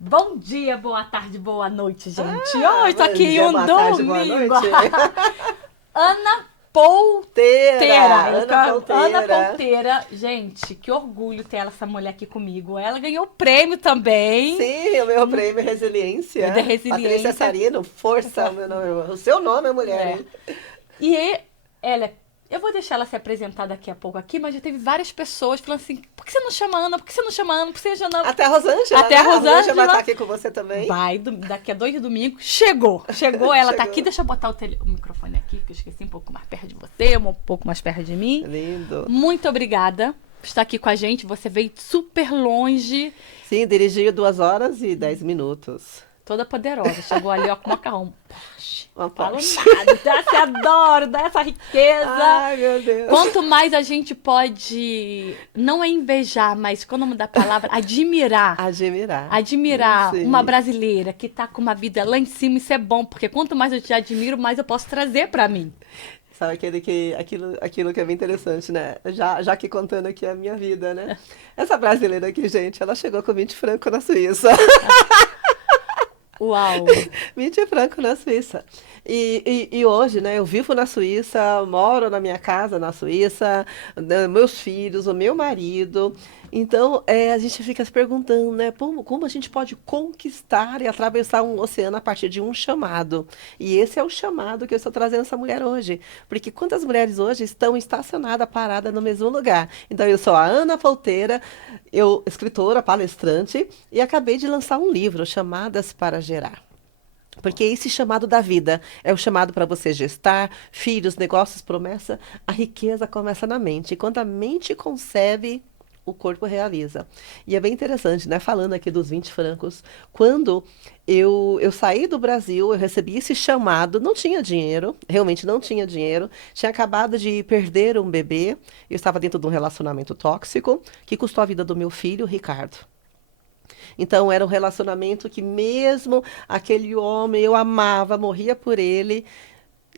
Bom dia, boa tarde, boa noite, gente. Ah, Hoje tô bom aqui dia, um boa tarde, boa domingo. noite. Ana Polteira. Ana Ana Polteira. Polteira. Gente, que orgulho ter essa mulher aqui comigo. Ela ganhou prêmio também Sim, o meu prêmio é da Resiliência. Patrícia Resiliência. Sarino, força, o seu nome é mulher, É. hein? E ela, eu vou deixar ela se apresentar daqui a pouco aqui, mas já teve várias pessoas falando assim: por que você não chama a Ana? Por que você não chama a Ana? Por que você já não. Até a Rosângela, Até né? a A Rosângela vai estar Rosângela aqui com você também. vai, daqui a 2 domingos. Chegou, ela tá aqui. Chegou. Deixa eu botar o microfone aqui, que eu esqueci um pouco mais perto de você, um pouco mais perto de mim. Lindo. Muito obrigada por estar aqui com a gente. Você veio super longe, Sim, dirigiu 2 horas e 10 minutos. toda poderosa. Chegou ali, ó, com o macarrão. Poxa, Uma falo Porsche. nada, dá esse adoro, dá essa riqueza. Ai, meu Deus. Quanto mais a gente pode, não é invejar, mas quando muda a palavra, admirar. Admirar. Admirar uma Sim. brasileira que tá com uma vida lá em cima, isso é bom, porque quanto mais eu te admiro, mais eu posso trazer pra mim. Sabe aquilo que é bem interessante, né? Já que contando aqui a minha vida, né? Essa brasileira aqui, gente, ela chegou com 20 francos na Suíça. Uau! 20 francos na Suíça. E hoje, né, eu vivo na Suíça, moro na minha casa na Suíça, né, meus filhos, o meu marido. Então, a gente fica se perguntando, né, como a gente pode conquistar e atravessar um oceano a partir de um chamado. E esse é o chamado que eu estou trazendo essa mulher hoje. Porque quantas mulheres hoje estão estacionadas, paradas no mesmo lugar? Então, eu sou a Ana Polteira, eu escritora, palestrante, e acabei de lançar um livro, Chamadas para Gerar. Porque esse chamado da vida é o chamado para você gestar, filhos, negócios, promessa. A riqueza começa na mente. E quando a mente concebe, o corpo realiza. E é bem interessante, né? Falando aqui dos 20 francos, quando eu saí do Brasil, eu recebi esse chamado, não tinha dinheiro, realmente não tinha dinheiro, tinha acabado de perder um bebê, eu estava dentro de um relacionamento tóxico que custou a vida do meu filho, Ricardo. Então era um relacionamento que mesmo aquele homem eu amava, morria por ele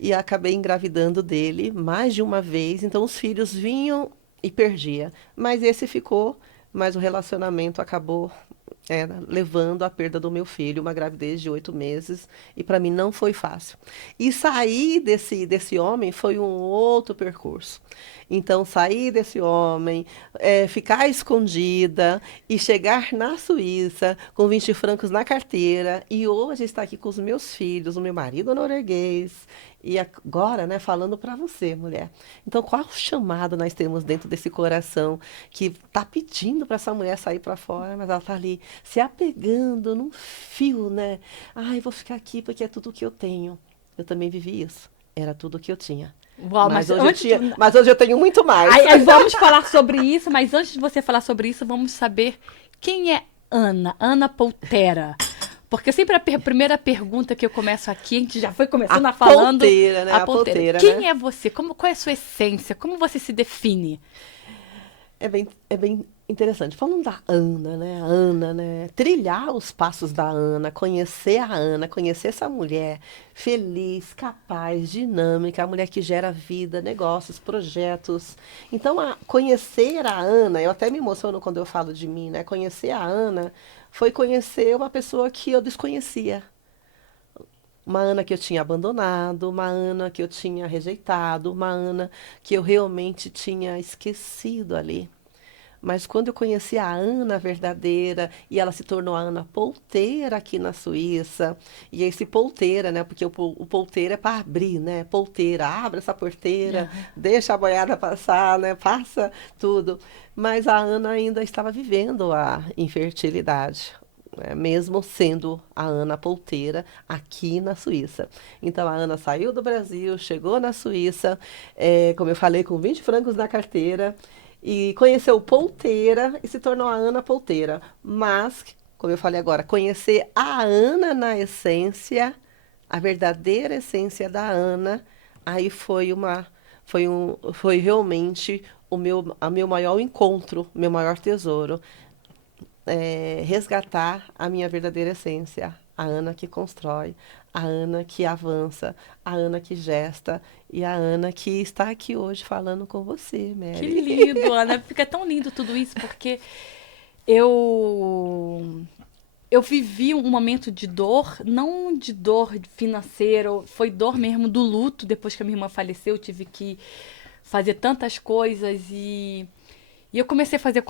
e acabei engravidando dele mais de uma vez. Então os filhos vinham e perdia. Mas esse ficou, mas o relacionamento acabou levando à perda do meu filho, uma gravidez de 8 meses, e para mim não foi fácil. E sair desse homem foi um outro percurso. Então, sair desse homem, ficar escondida e chegar na Suíça com 20 francos na carteira e hoje estar aqui com os meus filhos, o meu marido norueguês e agora, né, falando para você, mulher. Então, qual o chamado nós temos dentro desse coração que está pedindo para essa mulher sair para fora, mas ela está ali se apegando num fio, né? Ai, vou ficar aqui porque é tudo que eu tenho. Eu também vivi isso. Era tudo que eu tinha. Uau, mas antes de... Mas hoje eu tenho muito mais. Aí vamos falar sobre isso, mas antes de você falar sobre isso, vamos saber quem é Ana Polteira. Porque sempre a primeira pergunta que eu começo aqui, a gente já foi começando a falando. Polteira, né? A A Polteira. polteira, Quem né? é você? Qual é a sua essência? Como você se define? É bem interessante. Falando da Ana, né? A Ana, né? Trilhar os passos da Ana, conhecer a Ana, conhecer essa mulher feliz, capaz, dinâmica, a mulher que gera vida, negócios, projetos. Então, conhecer a Ana, eu até me emociono quando eu falo de mim, né? Conhecer a Ana foi conhecer uma pessoa que eu desconhecia. Uma Ana que eu tinha abandonado, uma Ana que eu tinha rejeitado, uma Ana que eu realmente tinha esquecido ali. Mas quando eu conheci a Ana verdadeira e ela se tornou a Ana Polteira aqui na Suíça, e esse Polteira, né? Porque o polteira é para abrir, né? Polteira, abre essa porteira, deixa a boiada passar, né? Passa tudo. Mas a Ana ainda estava vivendo a infertilidade, né, mesmo sendo a Ana Polteira aqui na Suíça. Então a Ana saiu do Brasil, chegou na Suíça, como eu falei, com 20 francos na carteira, e conheceu Polteira e se tornou a Ana Polteira. Mas, como eu falei agora, conhecer a Ana na essência, a verdadeira essência da Ana, aí foi realmente o meu maior encontro, meu maior tesouro, resgatar a minha verdadeira essência. A Ana que constrói, a Ana que avança, a Ana que gesta e a Ana que está aqui hoje falando com você, Que Mary. lindo, Ana. Fica tão lindo tudo isso, porque eu eu vivi um momento de dor, não de dor financeira, foi dor mesmo do luto. Depois que a minha irmã faleceu, eu tive que fazer tantas coisas e eu comecei a fazer.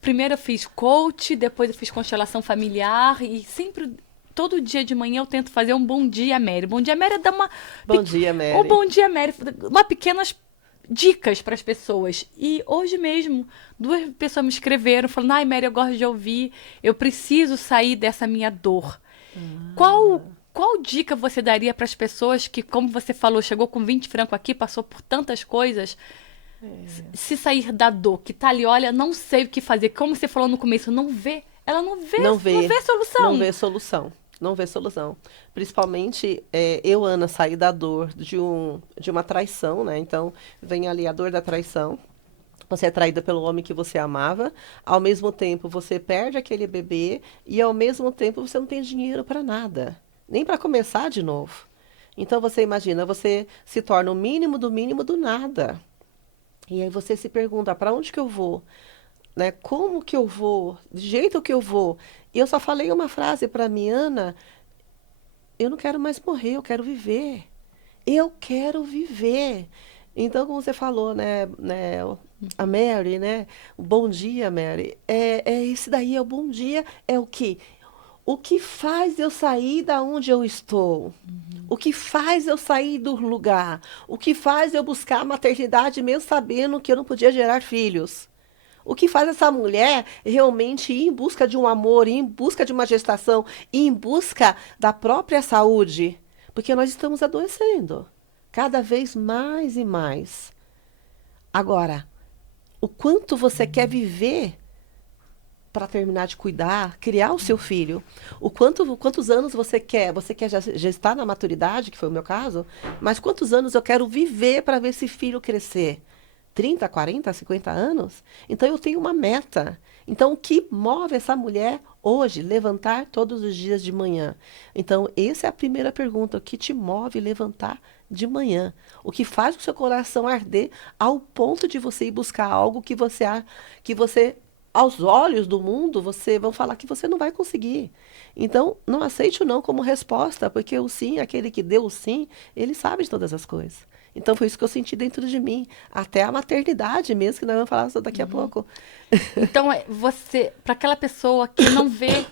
Primeiro eu fiz coach, depois eu fiz constelação familiar e sempre. Todo dia de manhã eu tento fazer um bom dia, Mary. Bom dia, Mary, dá uma. Bom dia, Ou Mary. bom dia, Mary. Uma pequenas dicas para as pessoas. E hoje mesmo, duas pessoas me escreveram falando: ai, Mary, eu gosto de ouvir, eu preciso sair dessa minha dor. Qual dica você daria para as pessoas que, como você falou, chegou com 20 francos aqui, passou por tantas coisas, se sair da dor, que tá ali, olha, não sei o que fazer, como você falou no começo, não vê, ela Não não vê, vê não solução. vê solução. Não vê solução. Principalmente, eu, Ana, saí da dor de uma traição, né? Então, vem ali a dor da traição. Você é traída pelo homem que você amava, ao mesmo tempo você perde aquele bebê e ao mesmo tempo você não tem dinheiro para nada, nem para começar de novo. Então você imagina, você se torna o mínimo do nada. E aí você se pergunta, para onde que eu vou? Né? Como que eu vou? De jeito que eu vou? E eu só falei uma frase para mim, Ana, eu não quero mais morrer, eu quero viver. Eu quero viver. Então, como você falou, a Mary, né? O bom dia, Mary. Esse daí é o bom dia, é o quê? O que faz eu sair da onde eu estou? O que faz eu sair do lugar? O que faz eu buscar a maternidade mesmo sabendo que eu não podia gerar filhos? O que faz essa mulher realmente ir em busca de um amor, ir em busca de uma gestação, ir em busca da própria saúde? Porque nós estamos adoecendo cada vez mais e mais. Agora, o quanto você quer viver para terminar de cuidar, criar o seu filho? Quantos anos você quer? Você quer já estar na maturidade, que foi o meu caso, mas quantos anos eu quero viver para ver esse filho crescer? 30, 40, 50 anos? Então eu tenho uma meta. Então o que move essa mulher hoje levantar todos os dias de manhã? Então essa é a primeira pergunta, o que te move levantar de manhã? O que faz o seu coração arder ao ponto de você ir buscar algo que você aos olhos do mundo, você vão falar que você não vai conseguir. Então, não aceite o não como resposta, porque o sim, aquele que deu o sim, ele sabe de todas as coisas. Então, foi isso que eu senti dentro de mim, até a maternidade mesmo, que nós vamos falar só daqui a pouco. Então, você, para aquela pessoa que não vê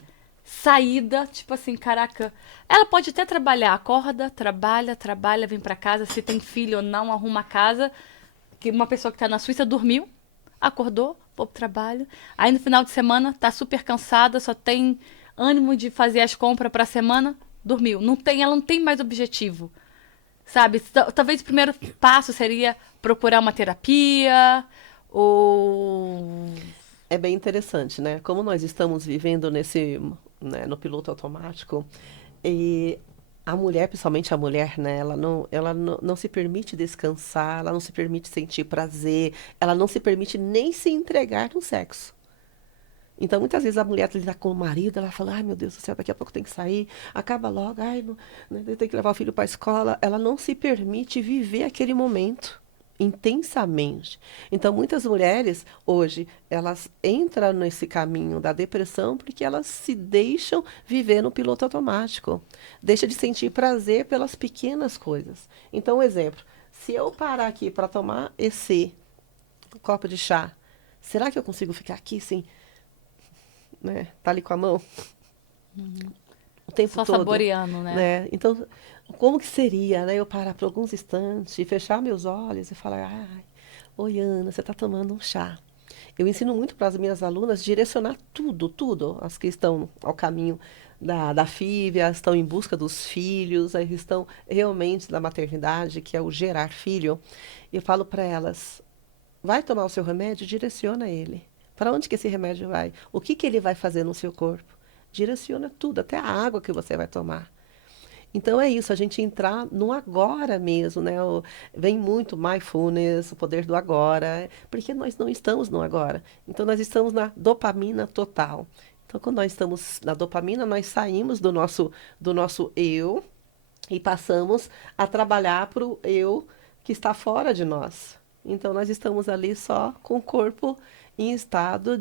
saída, tipo assim, caraca, ela pode até trabalhar, acorda, trabalha, vem para casa, se tem filho ou não, arruma a casa, que uma pessoa que tá na Suíça dormiu, acordou, foi pro trabalho, aí no final de semana tá super cansada, só tem ânimo de fazer as compras para a semana, dormiu. Ela não tem mais objetivo. Sabe? Talvez o primeiro passo seria procurar uma terapia ou. É bem interessante, né? Como nós estamos vivendo no piloto automático, e a mulher, principalmente a mulher, né? Ela não se permite descansar, ela não se permite sentir prazer, ela não se permite nem se entregar no sexo. Então, muitas vezes a mulher lida com o marido, ela fala, ai meu Deus do céu, daqui a pouco tem que sair, acaba logo, ai, não, né, tem que levar o filho para a escola. Ela não se permite viver aquele momento intensamente. Então, muitas mulheres, hoje, elas entram nesse caminho da depressão porque elas se deixam viver no piloto automático. Deixa de sentir prazer pelas pequenas coisas. Então, um exemplo, se eu parar aqui para tomar esse copo de chá, será que eu consigo ficar aqui sem, né, tá ali com a mão o tempo Só todo, saboreando, né? né? Então, como que seria, né, eu parar por alguns instantes e fechar meus olhos e falar, ai, oi, Ana, você está tomando um chá. Eu ensino muito para as minhas alunas direcionar tudo, as que estão ao caminho da FIV, as que estão em busca dos filhos, as que estão realmente da maternidade, que é o gerar filho. E eu falo para elas, vai tomar o seu remédio, direciona ele. Para onde que esse remédio vai? O que que ele vai fazer no seu corpo? Direciona tudo, até a água que você vai tomar. Então é isso, a gente entrar no agora mesmo, né? Vem muito mindfulness, o poder do agora, porque nós não estamos no agora. Então nós estamos na dopamina total. Então quando nós estamos na dopamina, nós saímos do nosso eu e passamos a trabalhar para o eu que está fora de nós. Então nós estamos ali só com o corpo em estado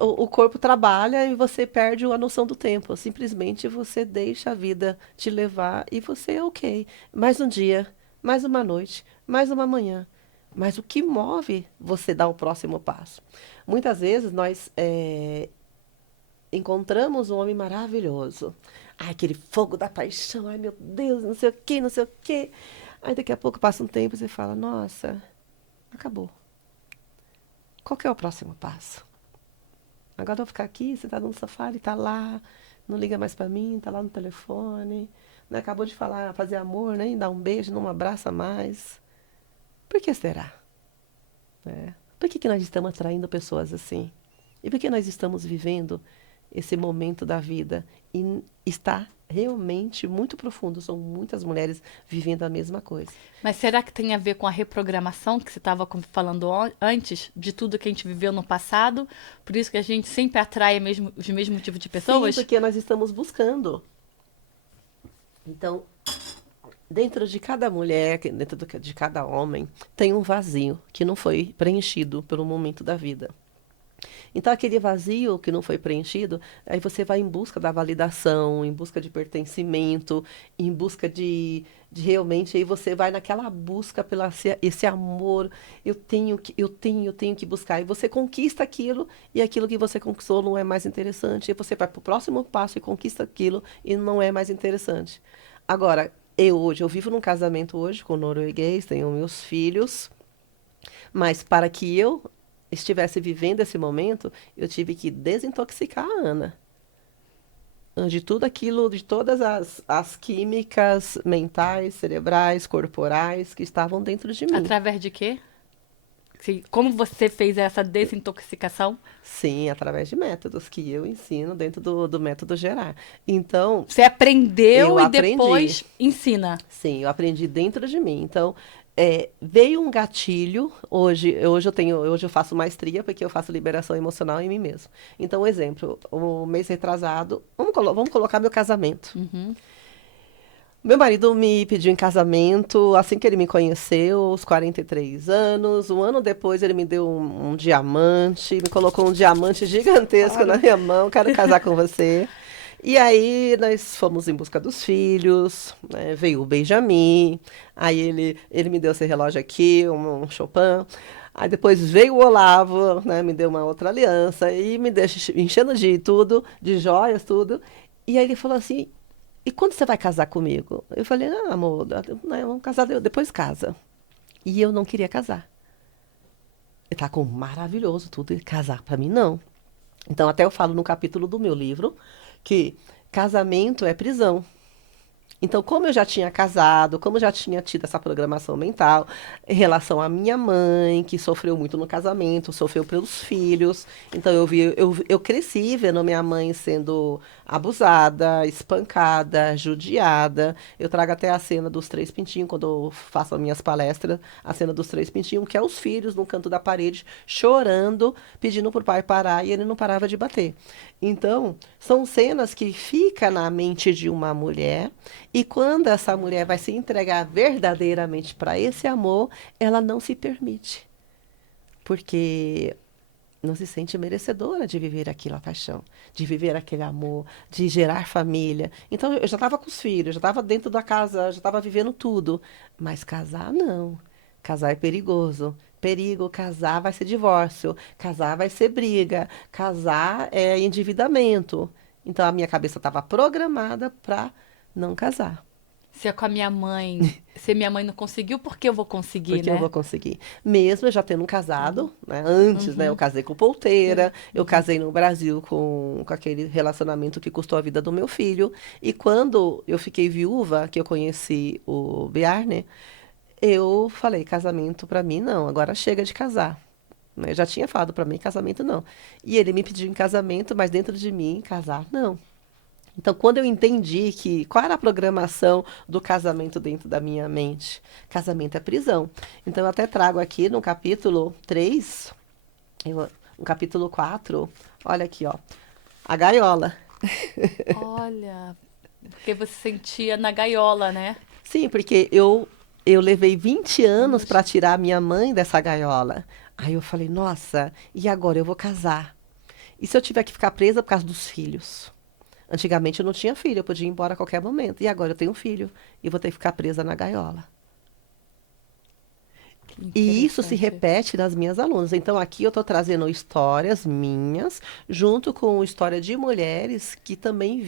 o corpo trabalha e você perde a noção do tempo. Simplesmente você deixa a vida te levar e você é ok. Mais um dia, mais uma noite, mais uma manhã. Mas o que move você dar o próximo passo? Muitas vezes nós encontramos um homem maravilhoso. Ai, aquele fogo da paixão. Ai, meu Deus, não sei o quê, não sei o quê. Aí daqui a pouco passa um tempo e você fala, nossa, acabou. Qual que é o próximo passo? Agora eu vou ficar aqui, você tá no sofá, ele tá lá, não liga mais pra mim, tá lá no telefone, né? Acabou de falar, fazer amor, nem dar um beijo, não abraça mais. Por que será? Né? Por que que nós estamos atraindo pessoas assim? E por que nós estamos vivendo esse momento da vida? E está realmente muito profundo. São muitas mulheres vivendo a mesma coisa. Mas será que tem a ver com a reprogramação que você estava falando antes, de tudo que a gente viveu no passado? Por isso que a gente sempre atrai os mesmos tipos de pessoas? Sim, porque nós estamos buscando. Então, dentro de cada mulher, dentro de cada homem, tem um vazio que não foi preenchido pelo momento da vida. Então, aquele vazio que não foi preenchido, aí você vai em busca da validação, em busca de pertencimento, em busca de realmente, aí você vai naquela busca pela esse amor, eu tenho que buscar. E você conquista aquilo, e aquilo que você conquistou não é mais interessante. E você vai para o próximo passo e conquista aquilo, e não é mais interessante. Agora, eu vivo num casamento hoje com norueguês, tenho meus filhos, mas para que eu estivesse vivendo esse momento, eu tive que desintoxicar a Ana. De tudo aquilo, de todas as químicas mentais, cerebrais, corporais que estavam dentro de mim. Através de quê? Como você fez essa desintoxicação? Sim, através de métodos que eu ensino dentro do método Gerar. Então, Você aprendeu eu e aprendi. depois ensina. Sim, eu aprendi dentro de mim. Então, veio um gatilho. Hoje eu faço maestria porque eu faço liberação emocional em mim mesmo. Então, um exemplo, o mês retrasado, vamos colocar meu casamento. Uhum. Meu marido me pediu em casamento assim que ele me conheceu, aos 43 anos. Um ano depois ele me deu um diamante, me colocou um diamante gigantesco na minha mão. Quero casar com você. E aí nós fomos em busca dos filhos, né? Veio o Benjamin, aí ele me deu esse relógio aqui, um Chopin. Aí depois veio o Olavo, né? Me deu uma outra aliança e me deixa enchendo de tudo, de joias, tudo. E aí ele falou assim, e quando você vai casar comigo? Eu falei, amor, né, vamos casar, depois casa. E eu não queria casar. Ele tá com maravilhoso tudo, e casar para mim não. Então até eu falo no capítulo do meu livro que casamento é prisão. Então, como eu já tinha casado, como eu já tinha tido essa programação mental em relação à minha mãe, que sofreu muito no casamento, sofreu pelos filhos. Então, eu cresci vendo minha mãe sendo abusada, espancada, judiada. Eu trago até a cena dos três pintinhos, quando eu faço as minhas palestras, a cena dos três pintinhos, que é os filhos no canto da parede, chorando, pedindo para o pai parar, e ele não parava de bater. Então, são cenas que ficam na mente de uma mulher, e quando essa mulher vai se entregar verdadeiramente para esse amor, ela não se permite. Porque não se sente merecedora de viver aquela paixão, de viver aquele amor, de gerar família. Então, eu já estava com os filhos, já estava dentro da casa, já estava vivendo tudo. Mas casar, não. Casar é perigoso. Perigo, casar vai ser divórcio, casar vai ser briga, casar é endividamento. Então, a minha cabeça estava programada para não casar. Se é com a minha mãe, se minha mãe não conseguiu, por que eu vou conseguir, Porque né? eu vou conseguir. Mesmo eu já tendo casado, né? Antes, né? Eu casei com polteira, eu casei no Brasil com aquele relacionamento que custou a vida do meu filho. E quando eu fiquei viúva, que eu conheci o Bjarne, eu falei, casamento pra mim não, agora chega de casar. Né? Eu já tinha falado pra mim, casamento não. E ele me pediu em casamento, mas dentro de mim, casar não. Então, quando eu entendi que qual era a programação do casamento dentro da minha mente, casamento é prisão. Então, eu até trago aqui no capítulo 3, no capítulo 4, olha aqui, ó, a gaiola. Olha, porque você sentia na gaiola, né? Sim, porque eu levei 20 anos para tirar minha mãe dessa gaiola. Aí eu falei, nossa, e agora eu vou casar? E se eu tiver que ficar presa por causa dos filhos? Antigamente eu não tinha filho, eu podia ir embora a qualquer momento. E agora eu tenho um filho e vou ter que ficar presa na gaiola. Que E isso se interessante. repete nas minhas alunas. Então, aqui eu estou trazendo histórias minhas, junto com história de mulheres que também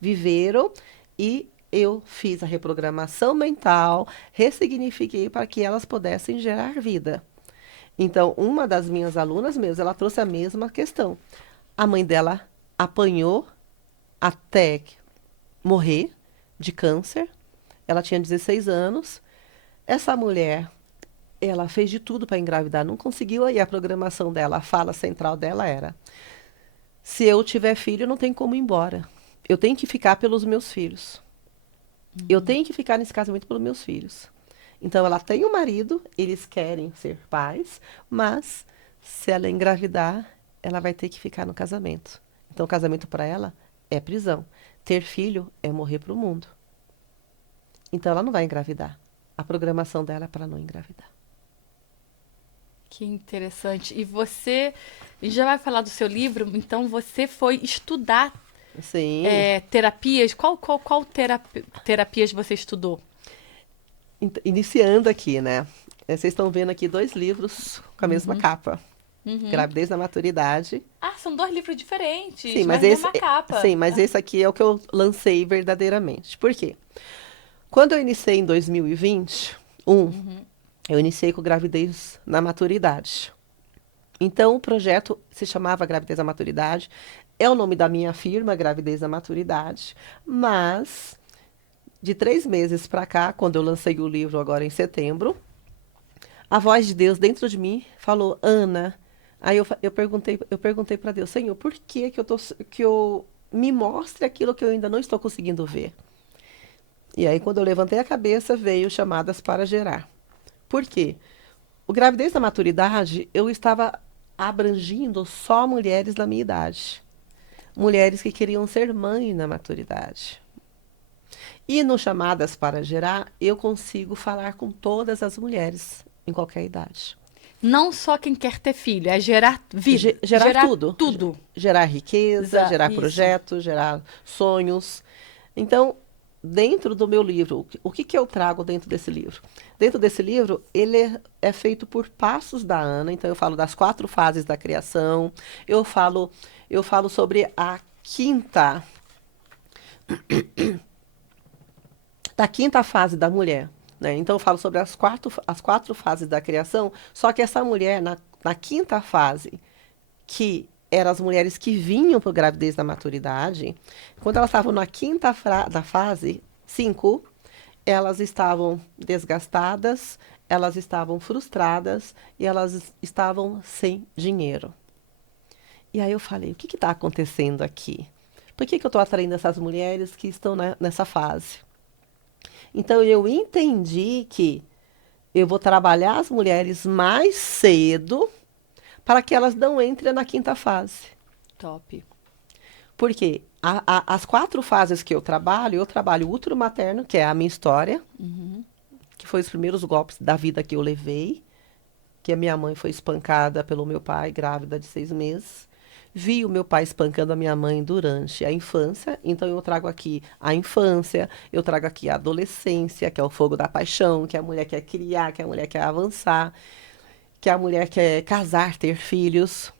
viveram, e eu fiz a reprogramação mental, ressignifiquei para que elas pudessem gerar vida. Então, uma das minhas alunas mesmo, ela trouxe a mesma questão. A mãe dela apanhou até morrer de câncer. Ela tinha 16 anos. Essa mulher, ela fez de tudo para engravidar, não conseguiu, e a programação dela, a fala central dela era: se eu tiver filho, não tem como ir embora. Eu tenho que ficar pelos meus filhos. Eu tenho que ficar nesse casamento pelos meus filhos. Então, ela tem um marido, eles querem ser pais, mas se ela engravidar, ela vai ter que ficar no casamento. Então, o casamento para ela é prisão. Ter filho é morrer para o mundo. Então, ela não vai engravidar. A programação dela é para não engravidar. Que interessante. E você, a gente já vai falar do seu livro, então você foi estudar Sim. terapias. Qual terapias você estudou? Iniciando aqui, né? Vocês estão vendo aqui 2 livros com a mesma Uhum, capa. uhum. Gravidez na Maturidade. Ah, são 2 livros Sim, diferentes, mas mas esse, mesma capa. sim, mas esse aqui é o que eu lancei verdadeiramente. Por quê? Quando eu iniciei em 2021, Uhum. eu iniciei com Gravidez na Maturidade. Então, o projeto se chamava Gravidez na Maturidade. É o nome da minha firma, Gravidez na Maturidade. Mas, de 3 meses para cá, quando eu lancei o livro agora em setembro, a voz de Deus dentro de mim falou: Ana. Aí eu perguntei para Deus: Senhor, por que que eu me mostre aquilo que eu ainda não estou conseguindo ver? E aí, quando eu levantei a cabeça, veio chamadas para gerar. Por quê? O Gravidez da Maturidade, eu estava abrangindo só mulheres da minha idade. Mulheres que queriam ser mãe na maturidade. E no Chamadas para Gerar, eu consigo falar com todas as mulheres, em qualquer idade. Não só quem quer ter filho, é gerar vida, Gerar gerar tudo. tudo. Gerar riqueza, gerar Isso. projetos, gerar sonhos. Então, dentro do meu livro, o que que eu trago dentro desse livro? Dentro desse livro, ele é feito por passos da Ana. Então, eu falo das 4 fases da criação. Eu falo, eu falo sobre a quinta, da quinta fase da mulher. Né? Então, eu falo sobre as quatro fases da criação. Só que essa mulher, na quinta fase, que eram as mulheres que vinham para gravidez da maturidade, quando elas estavam na quinta da fase, 5, elas estavam desgastadas, elas estavam frustradas e elas estavam sem dinheiro. E aí eu falei: o que está acontecendo aqui? Por que eu estou atraindo essas mulheres que estão nessa fase? Então eu entendi que eu vou trabalhar as mulheres mais cedo para que elas não entrem na quinta fase. Top. Porque as 4 fases que eu trabalho o útero materno, que é a minha história, Uhum. que foi os primeiros golpes da vida que eu levei, que a minha mãe foi espancada pelo meu pai, grávida de 6 meses. Vi o meu pai espancando a minha mãe durante a infância, então eu trago aqui a infância, eu trago aqui a adolescência, que é o fogo da paixão, que a mulher quer criar, que a mulher quer avançar, que a mulher quer casar, ter filhos,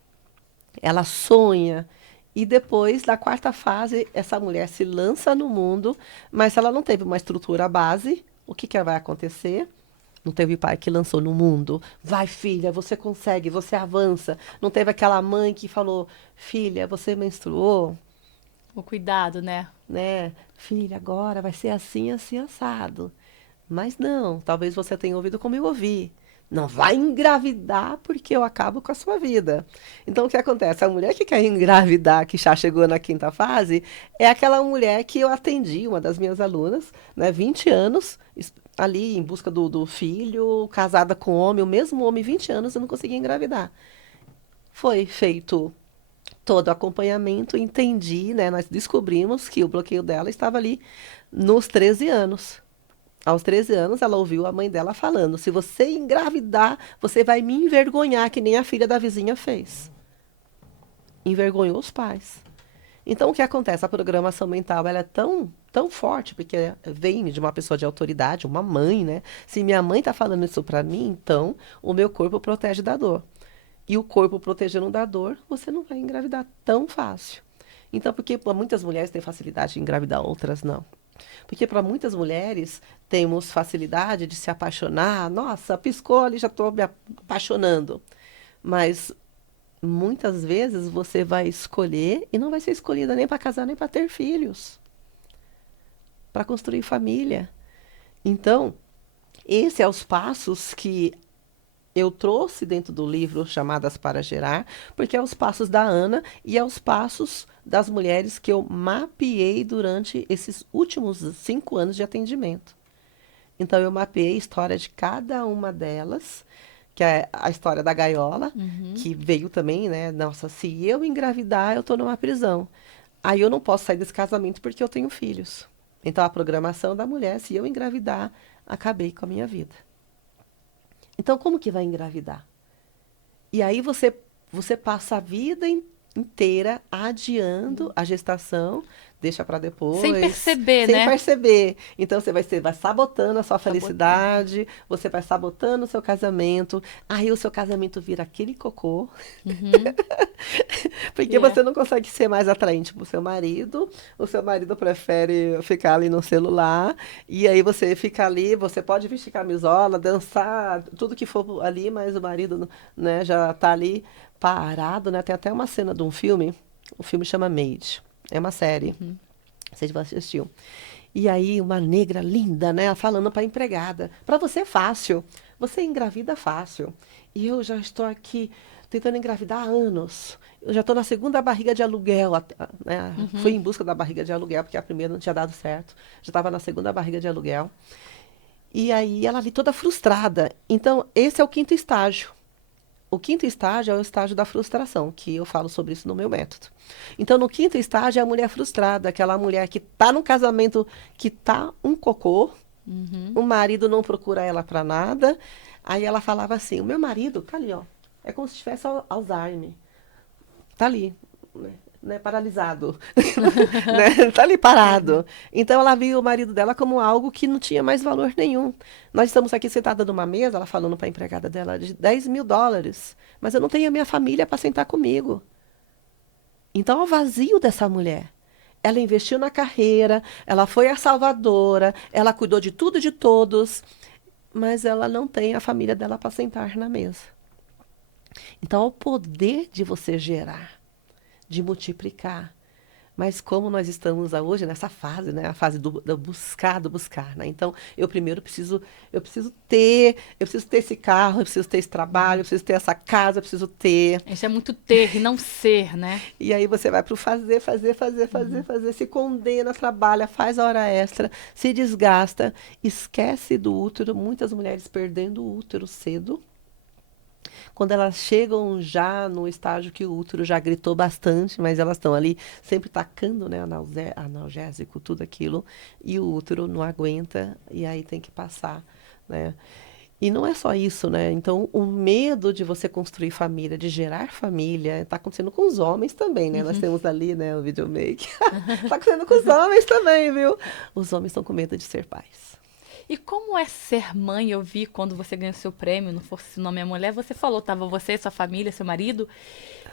ela sonha. E depois, da 4ª fase, essa mulher se lança no mundo, mas se ela não teve uma estrutura base, o que que vai acontecer? Não teve pai que lançou no mundo: vai, filha, você consegue, você avança. Não teve aquela mãe que falou: filha, você menstruou, O cuidado, né? né? Filha, agora vai ser assim, assim, assado. Mas não, talvez você tenha ouvido como eu ouvi: não vai engravidar porque eu acabo com a sua vida. Então, o que acontece? A mulher que quer engravidar, que já chegou na quinta fase, é aquela mulher que eu atendi, uma das minhas alunas, né, 20 anos, ali em busca do filho, casada com homem, o mesmo homem, 20 anos, eu não conseguia engravidar. Foi feito todo o acompanhamento, entendi, né? Nós descobrimos que o bloqueio dela estava ali nos 13 anos. Aos 13 anos, ela ouviu a mãe dela falando: se você engravidar, você vai me envergonhar, que nem a filha da vizinha fez. envergonhou os pais. Então, o que acontece? A programação mental, ela é tão forte, porque vem de uma pessoa de autoridade, uma mãe, né? Se minha mãe está falando isso para mim, então o meu corpo protege da dor. E o corpo protegendo da dor, você não vai engravidar tão fácil. Então, porque muitas mulheres têm facilidade de engravidar, outras não. Porque para muitas mulheres temos facilidade de se apaixonar. Nossa, piscou ali, já estou me apaixonando. Mas muitas vezes você vai escolher e não vai ser escolhida nem para casar, nem para ter filhos, para construir família. Então, esses são os passos que eu trouxe dentro do livro Chamadas para Gerar, porque é os passos da Ana e é os passos das mulheres que eu mapeei durante esses últimos 5 anos de atendimento. Então, eu mapeei a história de cada uma delas, que é a história da gaiola, que veio também, né? Nossa, se eu engravidar, eu estou numa prisão. Aí eu não posso sair desse casamento porque eu tenho filhos. Então, a programação da mulher, se eu engravidar, acabei com a minha vida. Então, como que vai engravidar? E aí você passa a vida inteira adiando a gestação, deixa para depois. Sem perceber, sem né? perceber. Então, vai sabotando a sua Sabotando. felicidade, você vai sabotando o seu casamento. Aí o seu casamento vira aquele cocô. Porque É. você não consegue ser mais atraente para o seu marido prefere ficar ali no celular, e aí você fica ali, você pode vestir camisola, dançar, tudo que for ali, mas o marido, né, já está ali parado, né? Tem até uma cena de um filme, o filme chama Maid, é uma série, não sei se você assistiu. E aí uma negra linda, né, falando para a empregada, para você é fácil, você engravida fácil. E eu já estou aqui tentando engravidar há anos. Eu já estou na segunda barriga de aluguel, né? Fui em busca da barriga de aluguel, porque a primeira não tinha dado certo. Já estava na segunda barriga de aluguel. E aí ela ali toda frustrada. Então, esse é o 5º estágio. O 5º estágio é o estágio da frustração, que eu falo sobre isso no meu método. Então, no 5º estágio é a mulher frustrada, aquela mulher que está num casamento que tá um cocô, o marido não procura ela para nada. Aí ela falava assim, o meu marido tá ali, ó. É como se tivesse Alzheimer. Tá ali, né, paralisado. Né? Tá ali parado. Então ela viu o marido dela como algo que não tinha mais valor nenhum. Nós estamos aqui sentada numa mesa, ela falando para a empregada dela, de $10.000. Mas eu não tenho a minha família para sentar comigo. Então, é o vazio dessa mulher. Ela investiu na carreira, ela foi a salvadora, ela cuidou de tudo e de todos, mas ela não tem a família dela para sentar na mesa. Então, é o poder de você gerar, de multiplicar. Mas como nós estamos hoje nessa fase, né? A fase do buscar, né? Então, eu primeiro preciso ter esse carro, eu preciso ter esse trabalho, eu preciso ter essa casa, eu preciso ter. Isso é muito ter e não ser, né? E aí você vai para o fazer, se condena, trabalha, faz a hora extra, se desgasta, esquece do útero, muitas mulheres perdendo o útero cedo. Quando elas chegam já no estágio que o útero já gritou bastante, mas elas estão ali sempre tacando, né, analgésico, tudo aquilo, e o útero não aguenta, e aí tem que passar, né? E não é só isso, né? Então, o medo de você construir família, de gerar família, está acontecendo com os homens também, né? Nós temos ali, né, o videomake. Está acontecendo com os homens também, viu? Os homens estão com medo de ser pais. E como é ser mãe? Eu vi quando você ganhou seu prêmio, não fosse se o nome é mulher, você falou, tava você, sua família, seu marido,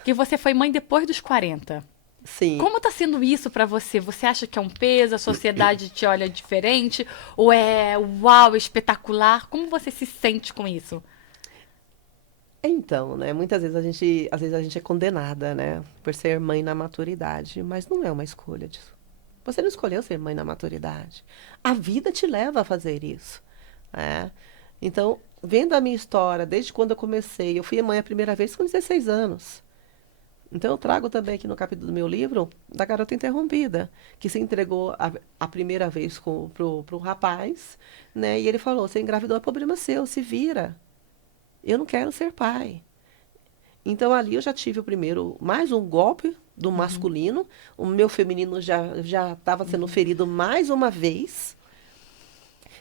que você foi mãe depois dos 40. Sim. Como tá sendo isso pra você? Você acha que é um peso? A sociedade te olha diferente? Ou é uau, espetacular? Como você se sente com isso? Então, né? Muitas vezes a gente é condenada, né? Por ser mãe na maturidade, mas não é uma escolha disso. Você não escolheu ser mãe na maturidade. A vida te leva a fazer isso, né? Então, vendo a minha história, desde quando eu comecei, eu fui mãe a primeira vez com 16 anos. Então, eu trago também aqui no capítulo do meu livro da garota interrompida, que se entregou a primeira vez pro rapaz, né? E ele falou, você engravidou, é problema seu, se vira. Eu não quero ser pai. Então, ali eu já tive o primeiro, mais um golpe do masculino. O meu feminino já estava sendo ferido mais uma vez.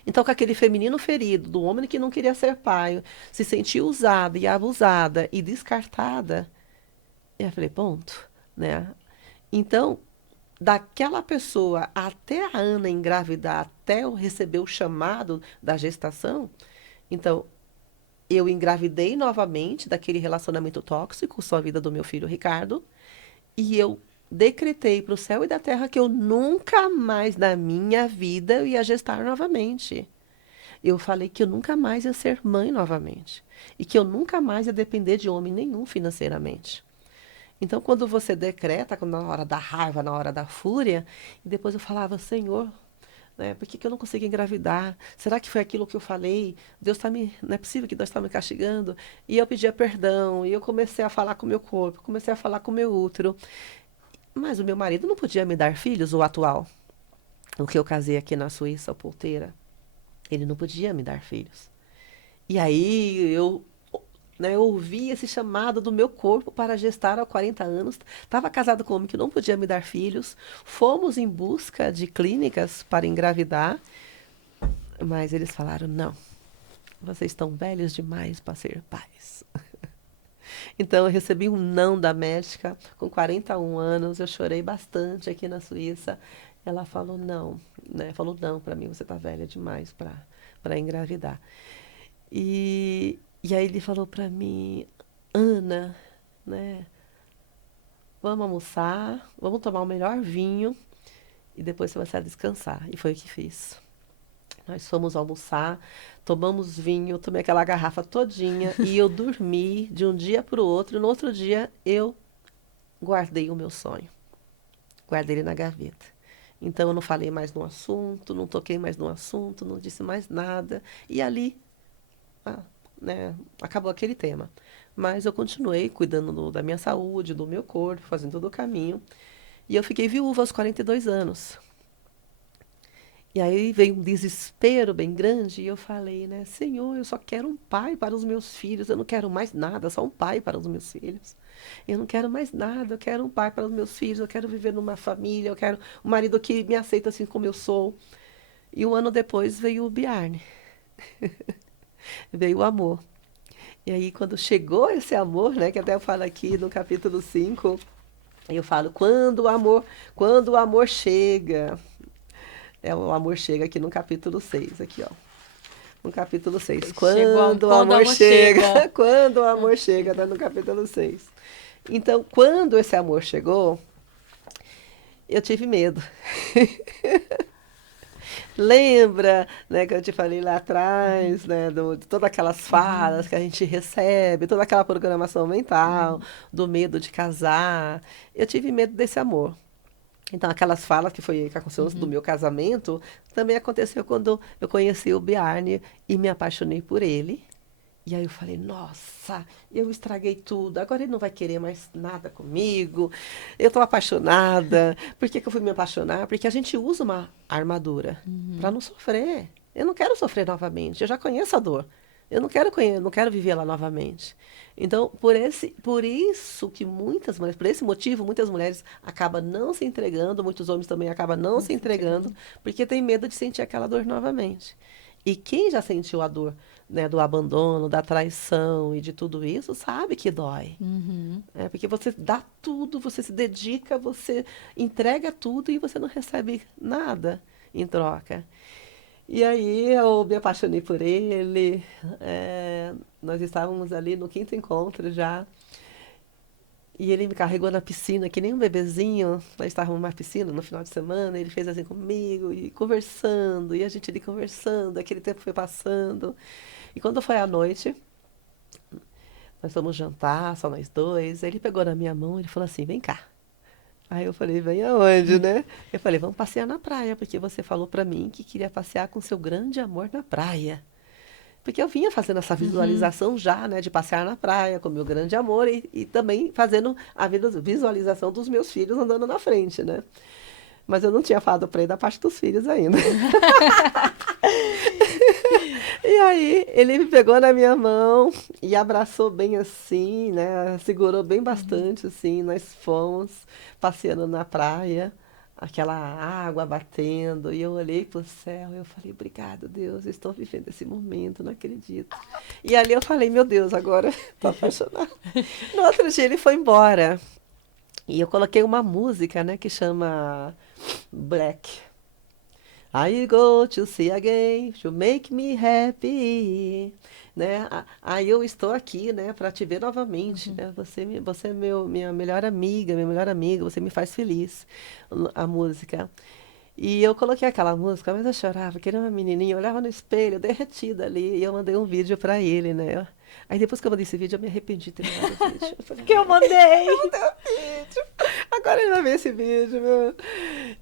Então, com aquele feminino ferido, do homem que não queria ser pai, se sentiu usada e abusada e descartada, eu falei, ponto. né? Então, daquela pessoa até a Ana engravidar, até eu receber o chamado da gestação, então, eu engravidei novamente daquele relacionamento tóxico, só a vida do meu filho Ricardo, e eu decretei para o céu e da terra que eu nunca mais na minha vida eu ia gestar novamente. Eu falei que eu nunca mais ia ser mãe novamente. E que eu nunca mais ia depender de homem nenhum financeiramente. Então, quando você decreta, na hora da raiva, na hora da fúria, e depois eu falava, Senhor, né, por que que eu não consegui engravidar? Será que foi aquilo que eu falei? Deus está me. Não é possível que Deus está me castigando? E eu pedia perdão, e eu comecei a falar com o meu corpo, comecei a falar com o meu útero. Mas o meu marido não podia me dar filhos, o atual, o que eu casei aqui na Suíça, a polteira. Ele não podia me dar filhos. E aí eu, né, eu ouvi esse chamado do meu corpo para gestar aos 40 anos. Estava casado com um homem que não podia me dar filhos. Fomos em busca de clínicas para engravidar. Mas eles falaram, não, vocês estão velhos demais para ser pais. Então eu recebi um não da médica com 41 anos. Eu chorei bastante aqui na Suíça. Ela falou não, né? Falou não para mim, você está velha demais para engravidar. E aí ele falou para mim, Ana, né? Vamos almoçar, vamos tomar o melhor vinho e depois você vai descansar. E foi o que fiz. Nós fomos almoçar, tomamos vinho, tomei aquela garrafa todinha e eu dormi de um dia para o outro. E no outro dia eu guardei o meu sonho, guardei ele na gaveta. Então eu não falei mais no assunto, não toquei mais no assunto, não disse mais nada. E ali, ah, né, acabou aquele tema. Mas eu continuei cuidando da minha saúde, do meu corpo, fazendo todo o caminho. E eu fiquei viúva aos 42 anos. E aí veio um desespero bem grande e eu falei, né, Senhor, eu só quero um pai para os meus filhos, eu não quero mais nada, só um pai para os meus filhos. Eu não quero mais nada, eu quero um pai para os meus filhos, eu quero viver numa família, eu quero um marido que me aceita assim como eu sou. E um ano depois veio o Bjarne, veio o amor. E aí quando chegou esse amor, né, que até eu falo aqui no capítulo 5, eu falo, quando o amor chega, o amor chega aqui no capítulo 6 aqui, ó. No capítulo 6. Quando o amor chega. Quando o amor chega, tá no capítulo 6. Então, quando esse amor chegou, eu tive medo. Lembra, né, que eu te falei lá atrás, né, de todas aquelas falas que a gente recebe, toda aquela programação mental, do medo de casar. Eu tive medo desse amor. Então, aquelas falas que aconteceu do meu casamento, também aconteceu quando eu conheci o Bjarne e me apaixonei por ele. E aí eu falei, nossa, eu estraguei tudo, agora ele não vai querer mais nada comigo, eu estou apaixonada. Por que que eu fui me apaixonar? Porque a gente usa uma armadura para não sofrer. Eu não quero sofrer novamente, eu já conheço a dor. Eu não quero viver ela novamente. Então, por isso que muitas mulheres, por esse motivo, muitas mulheres acabam não se entregando, muitos homens também acabam não se entregando, porque tem medo de sentir aquela dor novamente. E quem já sentiu a dor, né, do abandono, da traição e de tudo isso, sabe que dói. É, porque você dá tudo, você se dedica, você entrega tudo e você não recebe nada em troca. E aí eu me apaixonei por ele. Nós estávamos ali no quinto encontro já. E ele me carregou na piscina, que nem um bebezinho. Nós estávamos numa piscina no final de semana. Ele fez assim comigo, e conversando. E a gente ali conversando. Aquele tempo foi passando. E quando foi à noite, nós fomos jantar, só nós dois. Ele pegou na minha mão e ele falou assim: vem cá. Aí eu falei, vem aonde, né? Eu falei, vamos passear na praia, porque você falou pra mim que queria passear com seu grande amor na praia. Porque eu vinha fazendo essa visualização já, né, de passear na praia com meu grande amor e também fazendo a visualização dos meus filhos andando na frente, né? Mas eu não tinha falado pra ele da parte dos filhos ainda. E aí ele me pegou na minha mão e abraçou bem assim, né? Segurou bem bastante assim. Nós fomos passeando na praia, aquela água batendo, e eu olhei pro céu e eu falei, obrigado, Deus, eu estou vivendo esse momento, não acredito. E ali eu falei, meu Deus, agora tô apaixonada. No outro dia ele foi embora. E eu coloquei uma música, né, que chama Black. I go to see again to make me happy, né? Aí eu estou aqui, né, para te ver novamente, Uhum. né? Você é minha melhor amiga, minha melhor amiga, você me faz feliz, a música. E eu coloquei aquela música, mas eu chorava, que era uma menininha, eu olhava no espelho, derretida ali, e eu mandei um vídeo para ele, né? Aí depois que eu mandei esse vídeo, eu me arrependi de ter mandado o vídeo. Eu falei, Que eu eu mandei. mandei o vídeo, agora ele vai ver esse vídeo, meu.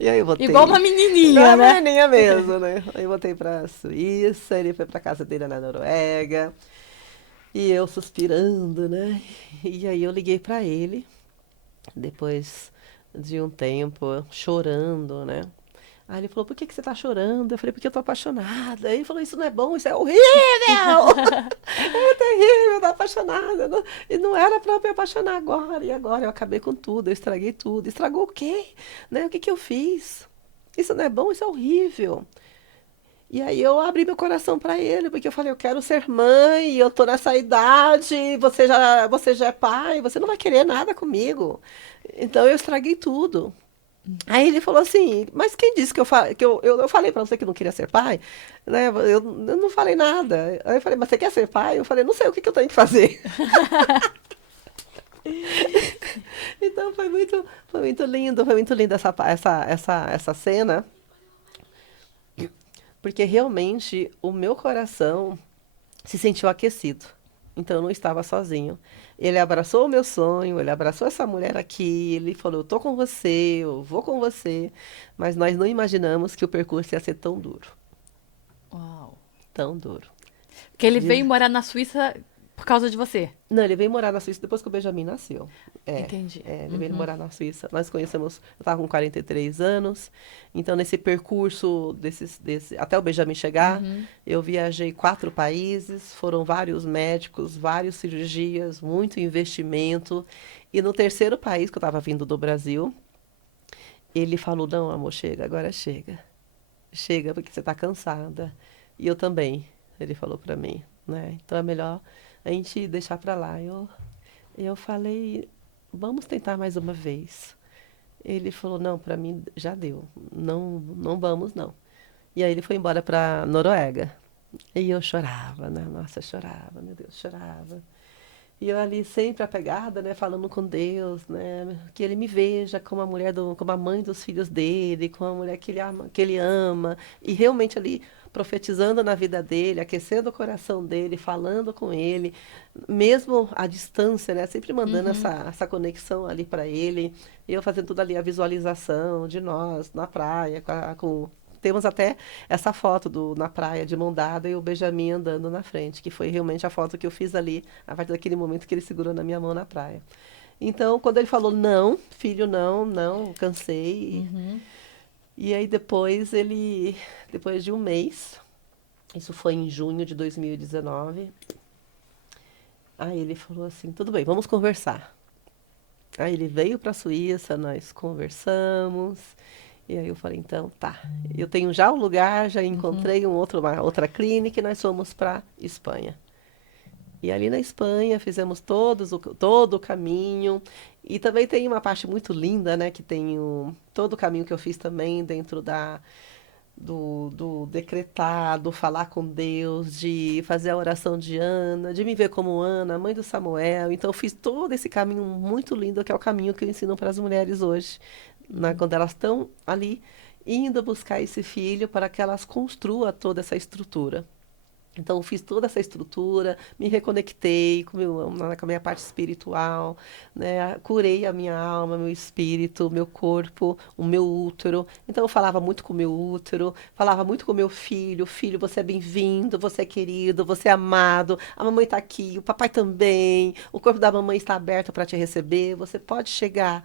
E aí eu Igual uma botei. Igual menininha, a né? menininha mesmo, né? Aí eu voltei pra Suíça, ele foi pra casa dele na Noruega, e eu suspirando, né? E aí eu liguei pra ele, depois de um tempo, chorando, né? Aí ele falou, por que que você tá chorando? Eu falei, porque eu tô apaixonada. Aí ele falou, isso não é bom, isso é horrível! É terrível, eu tô apaixonada. E não era pra eu me apaixonar agora. E agora eu acabei com tudo, eu estraguei tudo. Estragou o quê? Né? O que que eu fiz? Isso não é bom, isso é horrível. E aí eu abri meu coração para ele, porque eu falei, eu quero ser mãe, eu tô nessa idade, você já é pai, você não vai querer nada comigo. Então eu estraguei tudo. Aí ele falou assim, mas quem disse que eu falei para você que não queria ser pai? Né? Eu não falei nada. Aí eu falei, mas você quer ser pai? Eu falei, não sei o que que eu tenho que fazer. Então foi muito lindo essa cena, porque realmente o meu coração se sentiu aquecido. Então eu não estava sozinho. Ele abraçou o meu sonho, ele abraçou essa mulher aqui, ele falou: eu tô com você, eu vou com você. Mas nós não imaginamos que o percurso ia ser tão duro, Uau. tão duro. Que ele Diz- veio morar na Suíça por causa de você. Não, ele veio morar na Suíça depois que o Benjamin nasceu. Entendi. Ele veio Uhum. morar na Suíça. Nós conhecemos, eu estava com 43 anos, então nesse percurso até o Benjamin chegar, Uhum. eu viajei 4 países, foram vários médicos, várias cirurgias, muito investimento. E no terceiro país que eu estava vindo do Brasil, ele falou: não, amor, chega, agora chega. Chega, porque você está cansada. E eu também, ele falou para mim, né? Então é melhor a gente deixar para lá. Eu falei, vamos tentar mais uma vez. Ele falou, não, para mim já deu. Não, não vamos, não. E aí ele foi embora para Noruega. E eu chorava, né? Nossa, eu chorava, meu Deus, chorava. E eu ali sempre apegada, né, falando com Deus, né, que ele me veja como a como a mãe dos filhos dele, como a mulher que ele ama, e realmente ali profetizando na vida dele, aquecendo o coração dele, falando com ele, mesmo à distância, né, sempre mandando Uhum. essa conexão ali para ele, e eu fazendo tudo ali a visualização de nós na praia, temos até essa foto na praia de mão dada e o Benjamin andando na frente, que foi realmente a foto que eu fiz ali, a partir daquele momento que ele segurou na minha mão na praia. Então, quando ele falou, não, filho, não, não, cansei. Uhum. E aí depois de um mês, isso foi em junho de 2019, aí ele falou assim, tudo bem, vamos conversar. Aí ele veio para a Suíça, nós conversamos. E aí eu falei, então tá. Eu tenho já um lugar, já Uhum. encontrei uma outra clínica e nós fomos para Espanha. E ali na Espanha fizemos todo o caminho. E também tem uma parte muito linda, né? Que tem todo o caminho que eu fiz também dentro do decretar, do falar com Deus, de fazer a oração de Ana, de me ver como Ana, mãe do Samuel. Então eu fiz todo esse caminho muito lindo, que é o caminho que eu ensino para as mulheres hoje, né, Uhum. quando elas estão ali indo buscar esse filho para que elas construam toda essa estrutura. Então, eu fiz toda essa estrutura, me reconectei com a minha parte espiritual, né? Curei a minha alma, meu espírito, meu corpo, o meu útero. Então, eu falava muito com o meu útero, falava muito com o meu filho. Filho, você é bem-vindo, você é querido, você é amado. A mamãe está aqui, o papai também. O corpo da mamãe está aberto para te receber. Você pode chegar.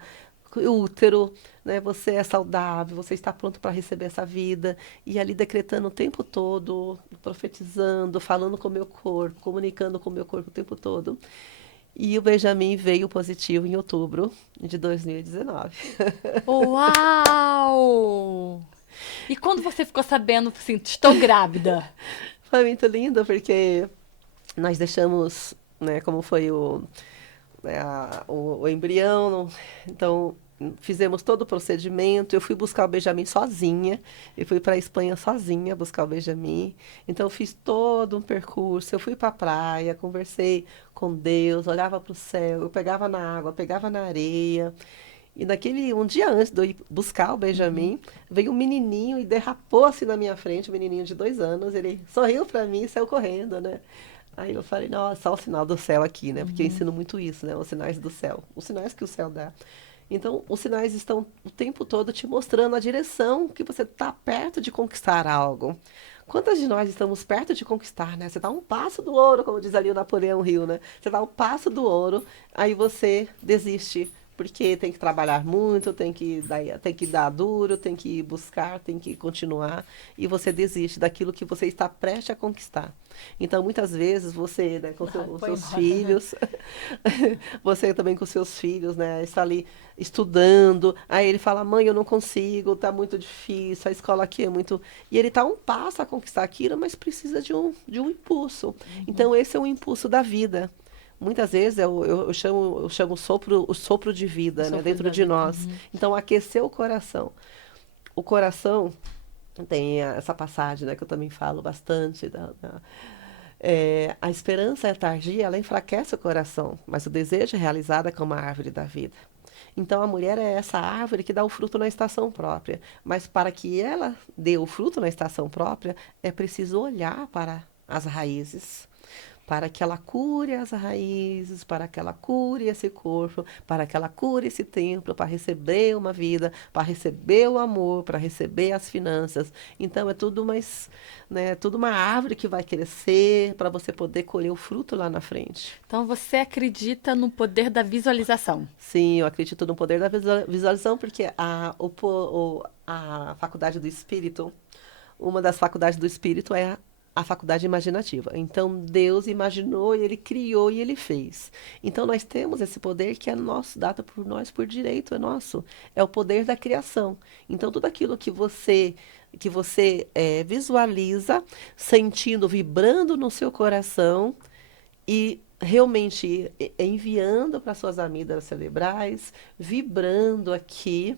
O útero, né? Você é saudável, você está pronto para receber essa vida. E ali decretando o tempo todo, profetizando, falando com o meu corpo, comunicando com o meu corpo o tempo todo. E o Benjamin veio positivo em outubro de 2019. Uau! E quando você ficou sabendo, assim, estou grávida? Foi muito lindo porque nós deixamos, né, como foi né, o embrião. Então, fizemos todo o procedimento. Eu fui buscar o Benjamin sozinha. Eu fui para a Espanha sozinha buscar o Benjamin. Então, eu fiz todo um percurso. Eu fui para a praia, conversei com Deus, olhava para o céu, eu pegava na água, pegava na areia. E um dia antes de eu ir buscar o Uhum. Benjamin, veio um menininho e derrapou assim na minha frente, um menininho de 2 anos. Ele sorriu para mim e saiu correndo, né? Aí eu falei, nossa, só o sinal do céu aqui, né? Porque eu Uhum. ensino muito isso, né? Os sinais do céu, os sinais que o céu dá. Então, os sinais estão o tempo todo te mostrando a direção que você está perto de conquistar algo. Quantas de nós estamos perto de conquistar, né? Você dá um passo do ouro, como diz ali o Napoleão Hill, né? Você dá um passo do ouro, aí você desiste. Porque tem que trabalhar muito, tem que dar duro, tem que buscar, tem que continuar. E você desiste daquilo que você está prestes a conquistar. Então, muitas vezes, você, né, com os Põe seus embora. filhos, você também com seus filhos, né, está ali estudando, aí ele fala, mãe, eu não consigo, tá muito difícil, a escola aqui é muito... E ele está um passo a conquistar aquilo, mas precisa de um impulso. Uhum. Então, esse é o impulso da vida. Muitas vezes eu chamo o sopro de O vida, né, sopro dentro da de vida. nós. Uhum. Então, aquecer o coração. O coração tem essa passagem, né, que eu também falo bastante a esperança e a tardia, ela enfraquece o coração, mas o desejo é realizado como a árvore da vida. Então a mulher é essa árvore que dá o fruto na estação própria, mas para que ela dê o fruto na estação própria, é preciso olhar para as raízes, para que ela cure as raízes, para que ela cure esse corpo, para que ela cure esse templo, para receber uma vida, para receber o amor, para receber as finanças. Então é tudo mais, né, tudo uma árvore que vai crescer para você poder colher o fruto lá na frente. Então você acredita no poder da visualização? Sim, eu acredito no poder da visualização, porque a faculdade do espírito, uma das faculdades do espírito é a faculdade imaginativa. Então, Deus imaginou e Ele criou e Ele fez. Então, nós temos esse poder que é nosso, dado por nós por direito, é nosso. É o poder da criação. Então, tudo aquilo que você visualiza, sentindo, vibrando no seu coração e realmente enviando para suas amígdalas cerebrais, vibrando aqui.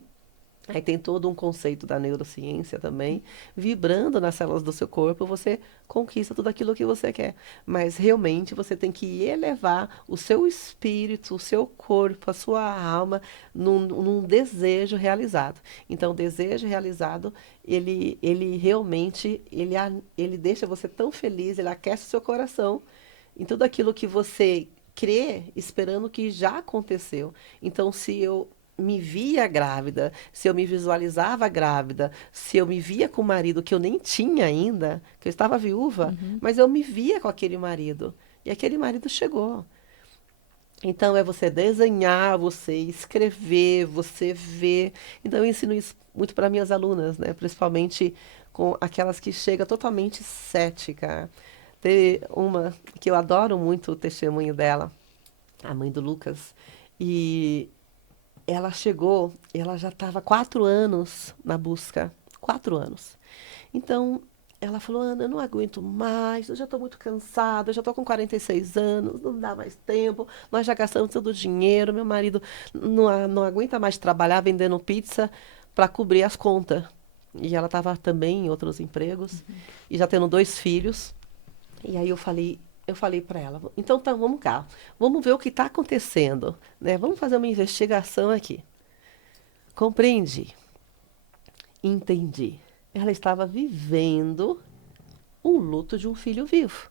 Aí tem todo um conceito da neurociência também. Vibrando nas células do seu corpo, você conquista tudo aquilo que você quer. Mas realmente você tem que elevar o seu espírito, o seu corpo, a sua alma num desejo realizado. Então, o desejo realizado, ele realmente, ele deixa você tão feliz, ele aquece o seu coração em tudo aquilo que você crê, esperando que já aconteceu. Então, se eu me via grávida, se eu me visualizava grávida, se eu me via com um marido que eu nem tinha ainda, que eu estava viúva, Uhum. mas eu me via com aquele marido. E aquele marido chegou. Então é você desenhar, você escrever, você ver. Então eu ensino isso muito para minhas alunas, né? Principalmente com aquelas que chegam totalmente cética. Tem uma que eu adoro muito o testemunho dela, a mãe do Lucas. E ela chegou, ela já estava 4 anos na busca. 4 anos. Então, ela falou, Ana, eu não aguento mais, eu já estou muito cansada, eu já estou com 46 anos, não dá mais tempo, nós já gastamos todo o dinheiro, meu marido não aguenta mais trabalhar vendendo pizza para cobrir as contas. E ela estava também em outros empregos, e já tendo 2 filhos. E aí eu falei para ela, então tá, vamos cá, vamos ver o que está acontecendo, né? Vamos fazer uma investigação aqui. Compreendi, entendi. Ela estava vivendo um luto de um filho vivo.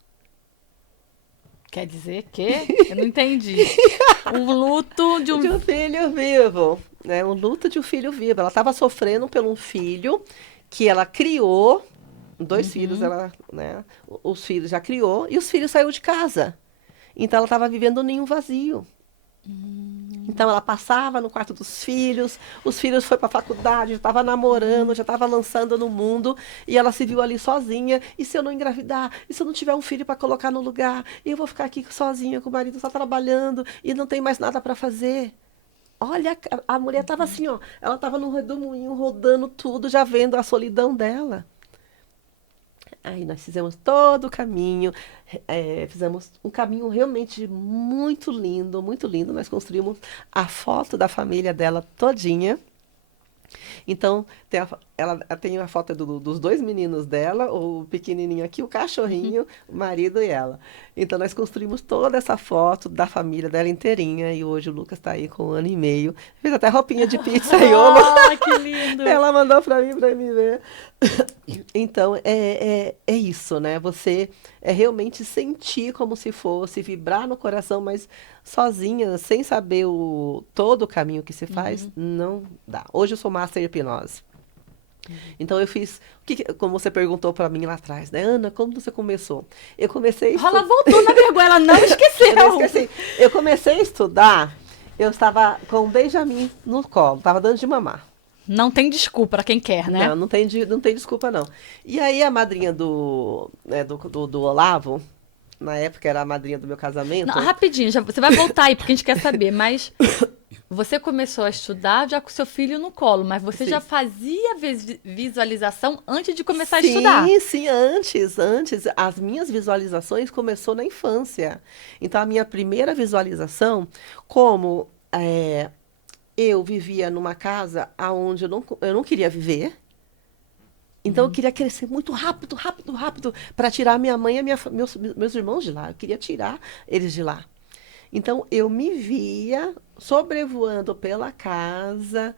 Quer dizer que? Eu não entendi. O luto de De um. um filho vivo, né? Um luto de um filho vivo. Ela estava sofrendo por um filho que ela criou, 2 filhos, Uhum. ela, né? Os filhos já criou e os filhos saiu de casa. Então ela estava vivendo um ninho vazio. Então ela passava no quarto dos filhos, os filhos foram para a faculdade, já estava namorando, já estava lançando no mundo, e ela se viu ali sozinha. E se eu não engravidar? E se eu não tiver um filho para colocar no lugar? E eu vou ficar aqui sozinha com o marido só trabalhando e não tem mais nada para fazer? Olha, a mulher estava assim, ó, ela estava no redemoinho rodando tudo, já vendo a solidão dela. Aí nós fizemos todo o caminho, fizemos um caminho realmente muito lindo, muito lindo. Nós construímos a foto da família dela todinha. Então, ela tem a foto dos dois meninos dela, o pequenininho aqui, o cachorrinho, o marido e ela. Então, nós construímos toda essa foto da família dela inteirinha. E hoje o Lucas está aí com 1 ano e meio. Fez até roupinha de pizzaiolo. Ah, que lindo! Ela mandou para mim ver. Então, é isso, né? Você realmente sentir como se fosse, vibrar no coração, mas sozinha, sem saber todo o caminho que se faz, não dá. Hoje eu sou master hipnose. Então eu fiz, como você perguntou para mim lá atrás, né, Ana, como você começou? Eu comecei a Ela voltou na vergonha, ela não esqueceu. Eu não esqueci. Eu comecei a estudar, eu estava com o Benjamin no colo, estava dando de mamar. Não tem desculpa para quem quer, né? Não, não tem desculpa, não. E aí a madrinha do Olavo, na época era a madrinha do meu casamento. Não, rapidinho, você vai voltar aí, porque a gente quer saber, mas você começou a estudar já com seu filho no colo, mas você Sim. já fazia visualização antes de começar a estudar? Sim, antes. As minhas visualizações começou na infância. Então, a minha primeira visualização, como eu vivia numa casa onde eu não queria viver, então eu queria crescer muito rápido, para tirar minha mãe e meus irmãos de lá. Eu queria tirar eles de lá. Então eu me via sobrevoando pela casa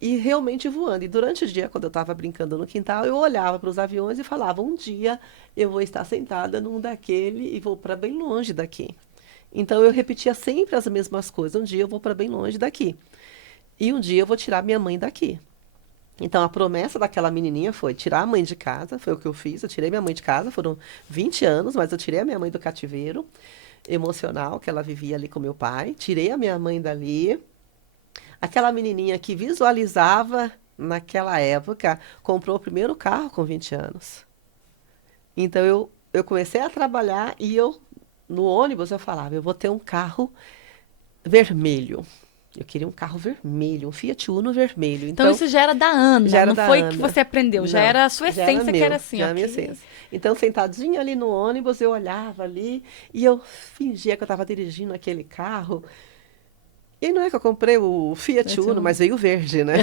e realmente voando. E durante o dia, quando eu estava brincando no quintal, eu olhava para os aviões e falava: um dia eu vou estar sentada num daquele e vou para bem longe daqui. Então eu repetia sempre as mesmas coisas. Um dia eu vou para bem longe daqui. E um dia eu vou tirar minha mãe daqui. Então, a promessa daquela menininha foi tirar a mãe de casa, foi o que eu fiz. Eu tirei minha mãe de casa, foram 20 anos, mas eu tirei a minha mãe do cativeiro emocional que ela vivia ali com meu pai. Tirei a minha mãe dali. Aquela menininha que visualizava naquela época, comprou o primeiro carro com 20 anos. Então, eu comecei a trabalhar e no ônibus, eu falava: eu vou ter um carro vermelho. Eu queria um carro vermelho, um Fiat Uno vermelho. Então isso já era da Ana, já era não da foi Ana. que você aprendeu, já Não, era a sua já era essência que meu, era assim, já ó. era a minha essência. Então, sentadinha ali no ônibus, eu olhava ali e eu fingia que eu estava dirigindo aquele carro. E não é que eu comprei o Fiat Uno, mas veio verde, né?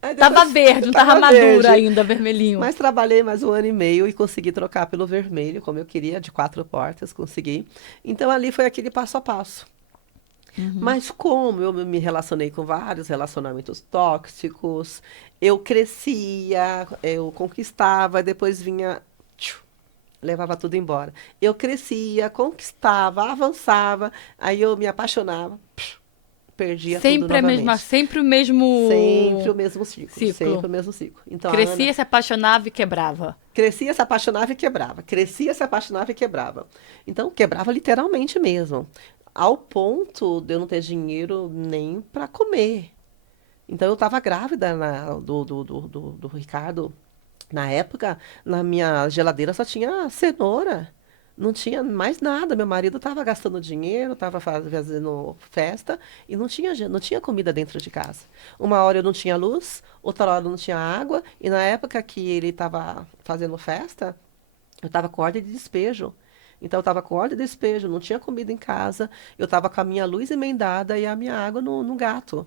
Aí depois- Tava verde, não tava tava verde. maduro ainda, vermelhinho. Mas trabalhei mais 1 ano e meio e consegui trocar pelo vermelho, como eu queria, de 4 portas, consegui. Então ali foi aquele passo a passo. Mas como eu me relacionei com vários relacionamentos tóxicos, eu crescia, eu conquistava, depois vinha, levava tudo embora. Eu crescia, conquistava, avançava, aí eu me apaixonava, perdia tudo Sempre a mesma, novamente. sempre o mesmo Sempre o mesmo ciclo, ciclo. sempre o mesmo ciclo. Então, a Crescia, Ana se apaixonava e quebrava. crescia, se apaixonava e quebrava. Crescia, se apaixonava e quebrava. Então, quebrava literalmente mesmo. Ao ponto de eu não ter dinheiro nem para comer. Então, eu estava grávida do Ricardo. Na época, na minha geladeira só tinha cenoura. Não tinha mais nada. Meu marido estava gastando dinheiro, estava fazendo festa e não tinha comida dentro de casa. Uma hora eu não tinha luz, outra hora eu não tinha água. E na época que ele estava fazendo festa, eu estava com ordem de despejo. Então, eu estava com ordem de despejo, não tinha comida em casa, eu estava com a minha luz emendada e a minha água no gato.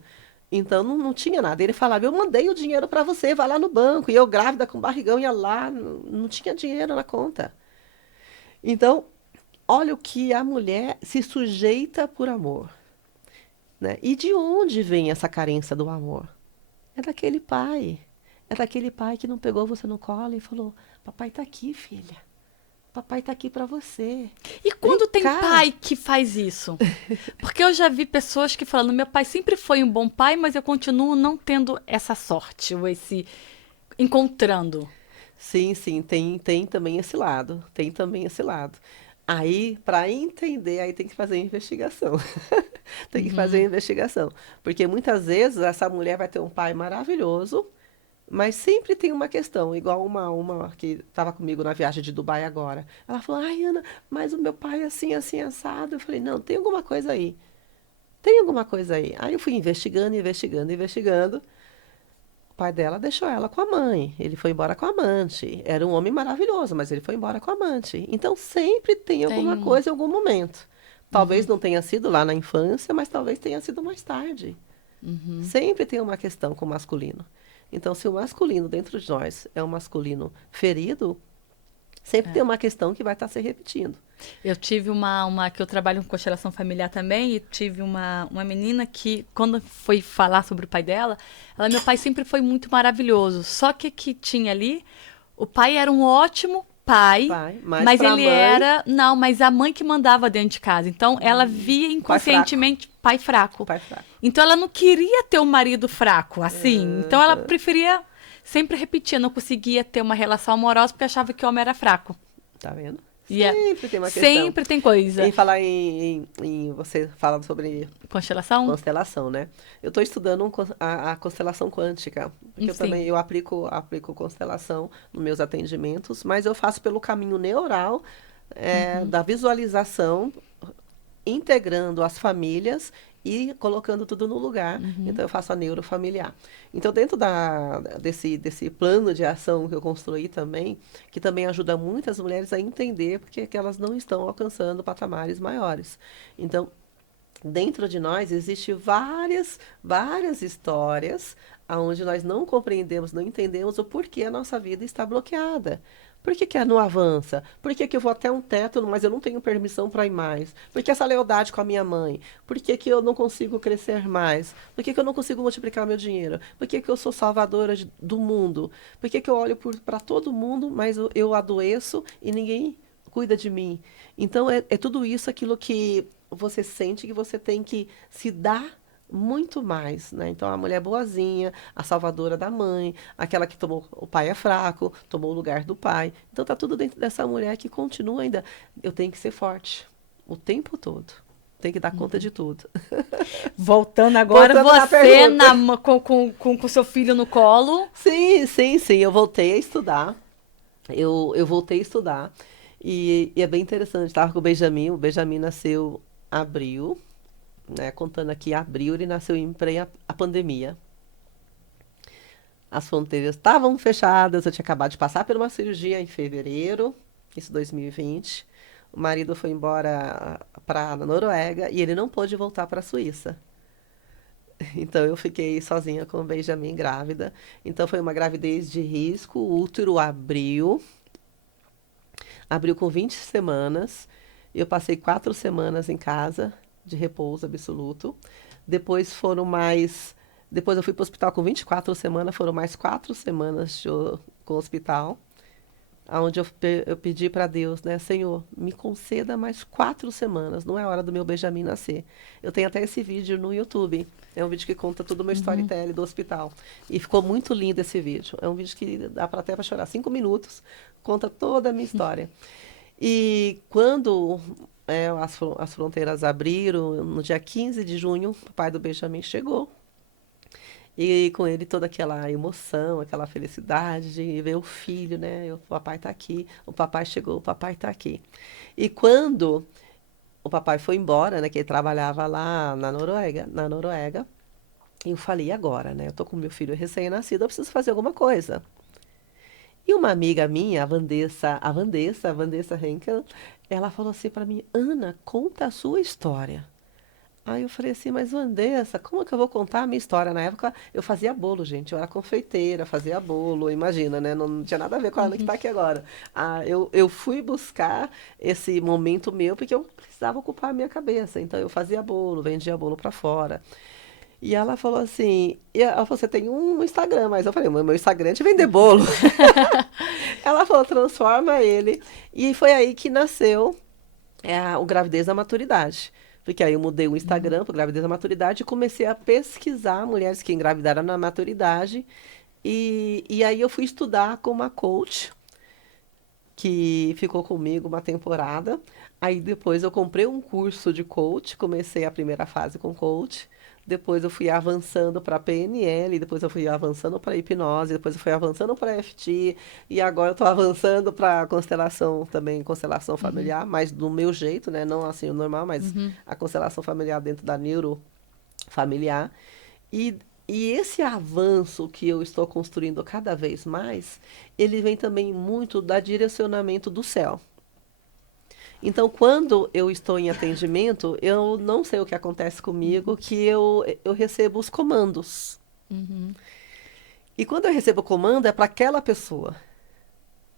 Então, não tinha nada. Ele falava: eu mandei o dinheiro para você, vai lá no banco. E eu, grávida, com barrigão, ia lá, não tinha dinheiro na conta. Então, olha o que a mulher se sujeita por amor, né? E de onde vem essa carência do amor? É daquele pai. É daquele pai que não pegou você no colo e falou: papai tá aqui, filha. Papai tá aqui para você. E quando Vem tem cá. pai que faz isso? Porque eu já vi pessoas que falam: meu pai sempre foi um bom pai, mas eu continuo não tendo essa sorte, ou esse encontrando. Sim, tem também esse lado. Tem também esse lado. Aí, para entender, aí tem que fazer a investigação. Tem que fazer a investigação. Porque muitas vezes essa mulher vai ter um pai maravilhoso, mas sempre tem uma questão, igual uma que estava comigo na viagem de Dubai agora. Ela falou: ai, Ana, mas o meu pai é assim, assim, assado. Eu falei: não, tem alguma coisa aí. Tem alguma coisa aí. Aí eu fui investigando. O pai dela deixou ela com a mãe. Ele foi embora com a amante. Era um homem maravilhoso, mas ele foi embora com a amante. Então sempre tem alguma Tem. coisa em algum momento. Talvez não tenha sido lá na infância, mas talvez tenha sido mais tarde. Sempre tem uma questão com o masculino. Então, se o masculino dentro de nós é um masculino ferido, sempre tem uma questão que vai estar se repetindo. Eu tive que eu trabalho com constelação familiar também, e tive uma menina que, quando foi falar sobre o pai dela, meu pai sempre foi muito maravilhoso. Só que tinha ali, o pai era um ótimo pai, mas pra ele mãe, era, não, mas a mãe que mandava dentro de casa. Então, ela via inconscientemente pai fraco. pai fraco. Então, ela não queria ter um marido fraco, assim. Então, ela preferia sempre repetir, não conseguia ter uma relação amorosa porque achava que o homem era fraco. Tá vendo? Yeah. Sempre tem uma questão. Sempre tem coisa. Em falar você fala sobre Constelação, né? Eu estou estudando a constelação quântica, porque eu também eu aplico constelação nos meus atendimentos, mas eu faço pelo caminho neural da visualização, integrando as famílias e colocando tudo no lugar. Então, eu faço a neurofamiliar. Então, dentro desse plano de ação que eu construí também, que também ajuda muitas mulheres a entender porque que elas não estão alcançando patamares maiores. Então, dentro de nós existem várias histórias onde nós não compreendemos, não entendemos o porquê a nossa vida está bloqueada. Por que não avança? Por que eu vou até um teto, mas eu não tenho permissão para ir mais? Por que essa lealdade com a minha mãe? Por que eu não consigo crescer mais? Por que eu não consigo multiplicar meu dinheiro? Por que eu sou salvadora do mundo? Por que eu olho para todo mundo, mas eu adoeço e ninguém cuida de mim? Então, é tudo isso, aquilo que você sente que você tem que se dar muito mais, né? Então, a mulher boazinha, a salvadora da mãe, aquela que tomou, o pai é fraco, tomou o lugar do pai. Então, tá tudo dentro dessa mulher que continua ainda. Eu tenho que ser forte o tempo todo. Tem que dar conta de tudo. Voltando agora, você com seu filho no colo. Sim. Eu voltei a estudar. Eu voltei a estudar. E é bem interessante. Estava com o Benjamin. O Benjamin nasceu em abril. Né, contando aqui, abril, ele nasceu em plena a pandemia. As fronteiras estavam fechadas, eu tinha acabado de passar por uma cirurgia em fevereiro, isso 2020. O marido foi embora para a Noruega e ele não pôde voltar para a Suíça. Então, eu fiquei sozinha com o Benjamin grávida. Então, foi uma gravidez de risco, o útero abriu com 20 semanas. Eu passei 4 semanas em casa, de repouso absoluto. Depois eu fui para o hospital com 24 semanas, foram mais 4 semanas com o hospital, onde eu pedi para Deus, né, Senhor, me conceda mais 4 semanas, não é hora do meu Benjamin nascer. Eu tenho até esse vídeo no YouTube, é um vídeo que conta todo o meu storytelling do hospital. E ficou muito lindo esse vídeo, é um vídeo que dá até para chorar, 5 minutos, conta toda a minha história. E quando as fronteiras abriram, no dia 15 de junho, o pai do Benjamin chegou. E com ele toda aquela emoção, aquela felicidade de ver o filho, né? O papai está aqui, o papai chegou, o papai está aqui. E quando o papai foi embora, né? Que ele trabalhava lá na Noruega, eu falei, e agora, né? Eu tô com meu filho recém-nascido, eu preciso fazer alguma coisa. E uma amiga minha, a Vanessa Henkel, ela falou assim para mim, Ana, conta a sua história. Aí eu falei assim, mas Vanessa, como que eu vou contar a minha história? Na época eu fazia bolo, gente, eu era confeiteira, fazia bolo, imagina, né? Não tinha nada a ver com a Ana que está aqui agora. Eu fui buscar esse momento meu porque eu precisava ocupar a minha cabeça. Então eu fazia bolo, vendia bolo para fora. E ela falou assim, você tem um Instagram, mas eu falei, meu Instagram é de vender bolo. Ela falou, transforma ele. E foi aí que nasceu o Gravidez da Maturidade. Porque aí eu mudei o Instagram para Gravidez da Maturidade e comecei a pesquisar mulheres que engravidaram na maturidade. E aí eu fui estudar com uma coach, que ficou comigo uma temporada. Aí depois eu comprei um curso de coach, comecei a primeira fase com coach. Depois eu fui avançando para PNL, depois eu fui avançando para hipnose, depois eu fui avançando para EFT, e agora eu estou avançando para constelação também, constelação familiar, mas do meu jeito, né? Não assim o normal, mas a constelação familiar dentro da neurofamiliar. E E esse avanço que eu estou construindo cada vez mais, ele vem também muito da direcionamento do céu. Então, quando eu estou em atendimento, eu não sei o que acontece comigo, que eu recebo os comandos. Uhum. E quando eu recebo o comando, é para aquela pessoa.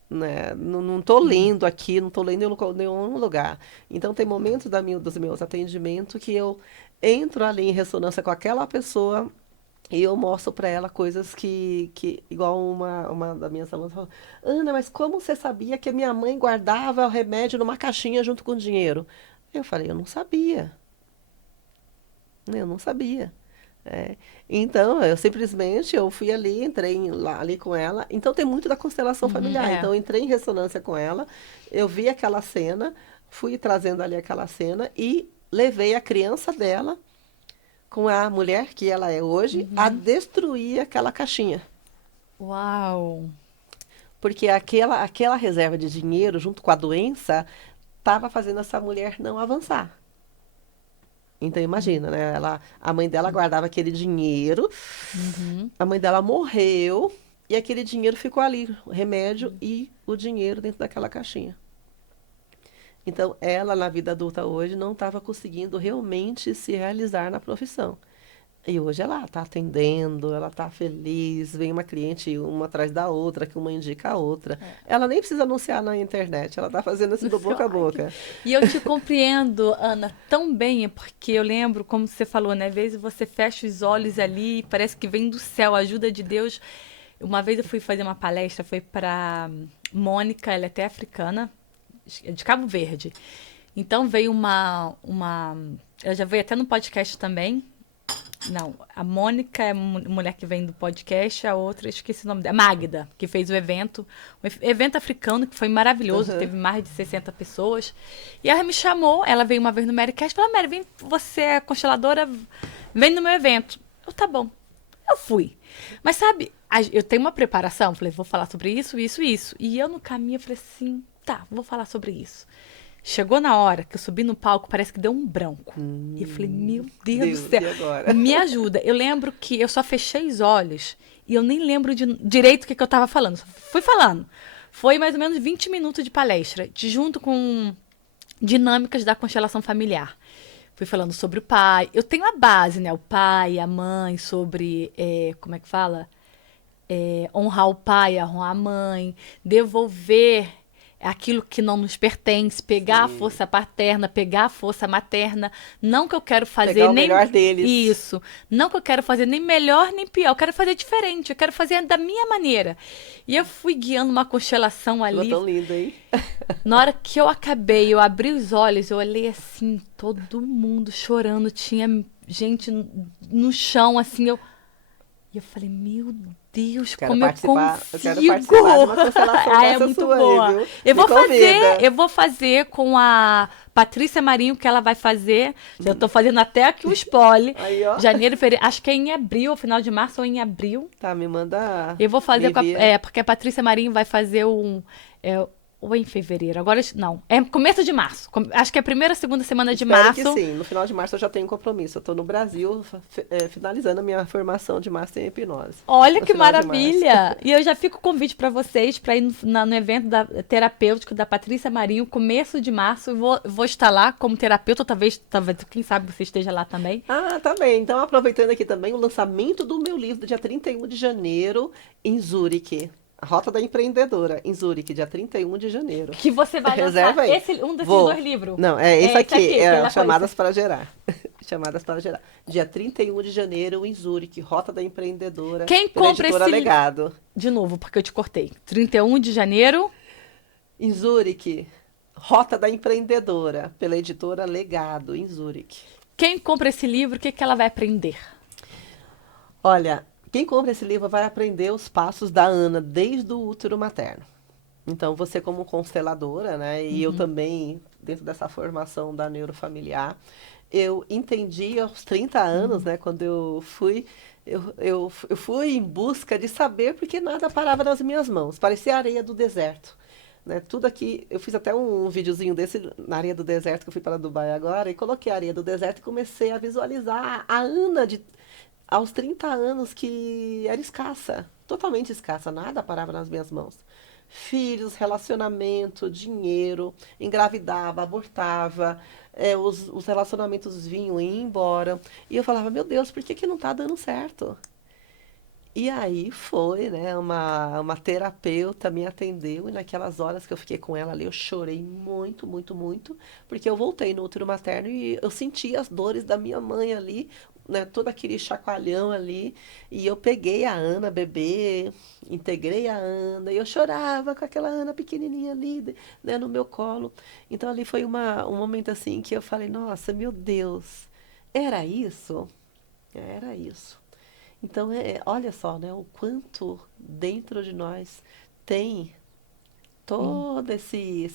Né? Não estou lendo aqui, não estou lendo em nenhum lugar. Então, tem momentos dos meus atendimentos que eu entro ali em ressonância com aquela pessoa e eu mostro para ela coisas igual uma das minhas alunas falou, Ana, mas como você sabia que a minha mãe guardava o remédio numa caixinha junto com o dinheiro? Eu falei, eu não sabia. Né? Eu não sabia. É. Então, eu fui ali, ali com ela. Então, tem muito da constelação Uhum, familiar. é. Então, eu entrei em ressonância com ela, eu vi aquela cena, fui trazendo ali aquela cena e levei a criança dela, com a mulher que ela é hoje, a Uhum. destruir aquela caixinha. Uau! Porque aquela reserva de dinheiro, junto com a doença, estava fazendo essa mulher não avançar. Então imagina, né? A mãe dela guardava aquele dinheiro, Uhum. a mãe dela morreu e aquele dinheiro ficou ali, o remédio e o dinheiro dentro daquela caixinha. Então ela, na vida adulta hoje, não estava conseguindo realmente se realizar na profissão. E hoje ela está atendendo, ela está feliz, vem uma cliente uma atrás da outra, que uma indica a outra. Ela nem precisa anunciar na internet, ela está fazendo assim do boca a Ai, boca. E eu te compreendo, Ana, tão bem, porque eu lembro, como você falou, né? Às vezes você fecha os olhos ali, parece que vem do céu, a ajuda de Deus. Uma vez eu fui fazer uma palestra, foi para Mônica, ela é até africana, de Cabo Verde. Então veio ela já veio até no podcast também. Não, a Mônica é a mulher que vem do podcast, a outra, esqueci o nome dela, Magda, que fez o evento, evento africano que foi maravilhoso, Uhum. teve mais de 60 pessoas. E ela me chamou, ela veio uma vez no Marycast e falou: Mary, vem, você é consteladora, vem no meu evento. Eu, tá bom. Eu fui. Mas sabe, eu tenho uma preparação, falei, vou falar sobre isso, isso, isso. E eu no caminho falei assim, tá, vou falar sobre isso. Chegou na hora que eu subi no palco, parece que deu um branco. E eu falei, meu Deus do Deus, céu, e agora? me ajuda. Eu lembro que eu só fechei os olhos e eu nem lembro direito o que eu tava falando. Só fui falando. Foi mais ou menos 20 minutos de palestra, junto com dinâmicas da constelação familiar. Fui falando sobre o pai. Eu tenho a base, né? O pai, a mãe, sobre, como é que fala? Honrar o pai, honrar a mãe, devolver aquilo que não nos pertence, pegar a Sim. força paterna, pegar a força materna. Não que eu quero fazer Pegar o nem melhor deles. isso, não que eu quero fazer nem melhor nem pior, eu quero fazer diferente, eu quero fazer da minha maneira. E eu fui guiando uma constelação Ficou ali. tão lindo, hein? Na hora que eu acabei, eu abri os olhos, eu olhei assim, todo mundo chorando, tinha gente no chão, assim, e eu falei, meu Deus, Quero como eu participar, eu quero consigo! participar de uma constelação Ah, é dessa muito sua boa. aí, viu? Eu Me vou fazer, convida. eu vou fazer com a Patrícia Marinho, que ela vai fazer. Já tô fazendo até aqui o spoiler. Aí, ó. Janeiro, fevereiro, acho que é em abril, final de março ou em abril. Tá, me manda. Eu vou fazer Me com a, envia. porque a Patrícia Marinho vai fazer ou em fevereiro. Agora, não, é começo de março. Acho que é a primeira, segunda semana de Espero que março. sim. No final de março eu já tenho um compromisso. Eu tô no Brasil, finalizando a minha formação de Master em Hipnose. Olha No que final de março. maravilha! E eu já fico o convite para vocês para ir no evento terapêutico da Patrícia Marinho, começo de março. Eu vou estar lá como terapeuta, talvez, quem sabe você esteja lá também. Ah, tá bem. Então, aproveitando aqui também o lançamento do meu livro do dia 31 de janeiro em Zurique. A Rota da Empreendedora, em Zurique, dia 31 de janeiro. Que você vai lançar Reserva aí. um desses Vou. dois livros. Não, é esse aqui, que ela Chamadas para Gerar. Chamadas para Gerar. Dia 31 de janeiro em Zurique, Rota da Empreendedora, Quem pela compra editora esse Legado. De novo, porque eu te cortei. 31 de janeiro. Em Zurique, Rota da Empreendedora, pela editora Legado, em Zurique. Quem compra esse livro, o que ela vai aprender? Olha, quem compra esse livro vai aprender os passos da Ana desde o útero materno. Então, você como consteladora, né, e eu também, dentro dessa formação da neurofamiliar, eu entendi aos 30 anos, né, quando eu fui em busca de saber porque nada parava nas minhas mãos, parecia areia do deserto. Né, tudo aqui, eu fiz até um videozinho desse na areia do deserto, que eu fui para Dubai agora, e coloquei a areia do deserto e comecei a visualizar a Ana aos 30 anos que era escassa, totalmente escassa, nada parava nas minhas mãos. Filhos, relacionamento, dinheiro, engravidava, abortava, os relacionamentos vinham e iam embora. E eu falava, meu Deus, por que que não está dando certo? E aí foi, né, uma terapeuta me atendeu e naquelas horas que eu fiquei com ela ali, eu chorei muito, muito, muito, porque eu voltei no útero materno e eu senti as dores da minha mãe ali, né, todo aquele chacoalhão ali, e eu peguei a Ana, bebê, integrei a Ana, e eu chorava com aquela Ana pequenininha ali, né, no meu colo. Então ali foi um momento assim que eu falei, nossa, meu Deus, era isso? Era isso. Então, olha só, né, o quanto dentro de nós tem Hum. todo esse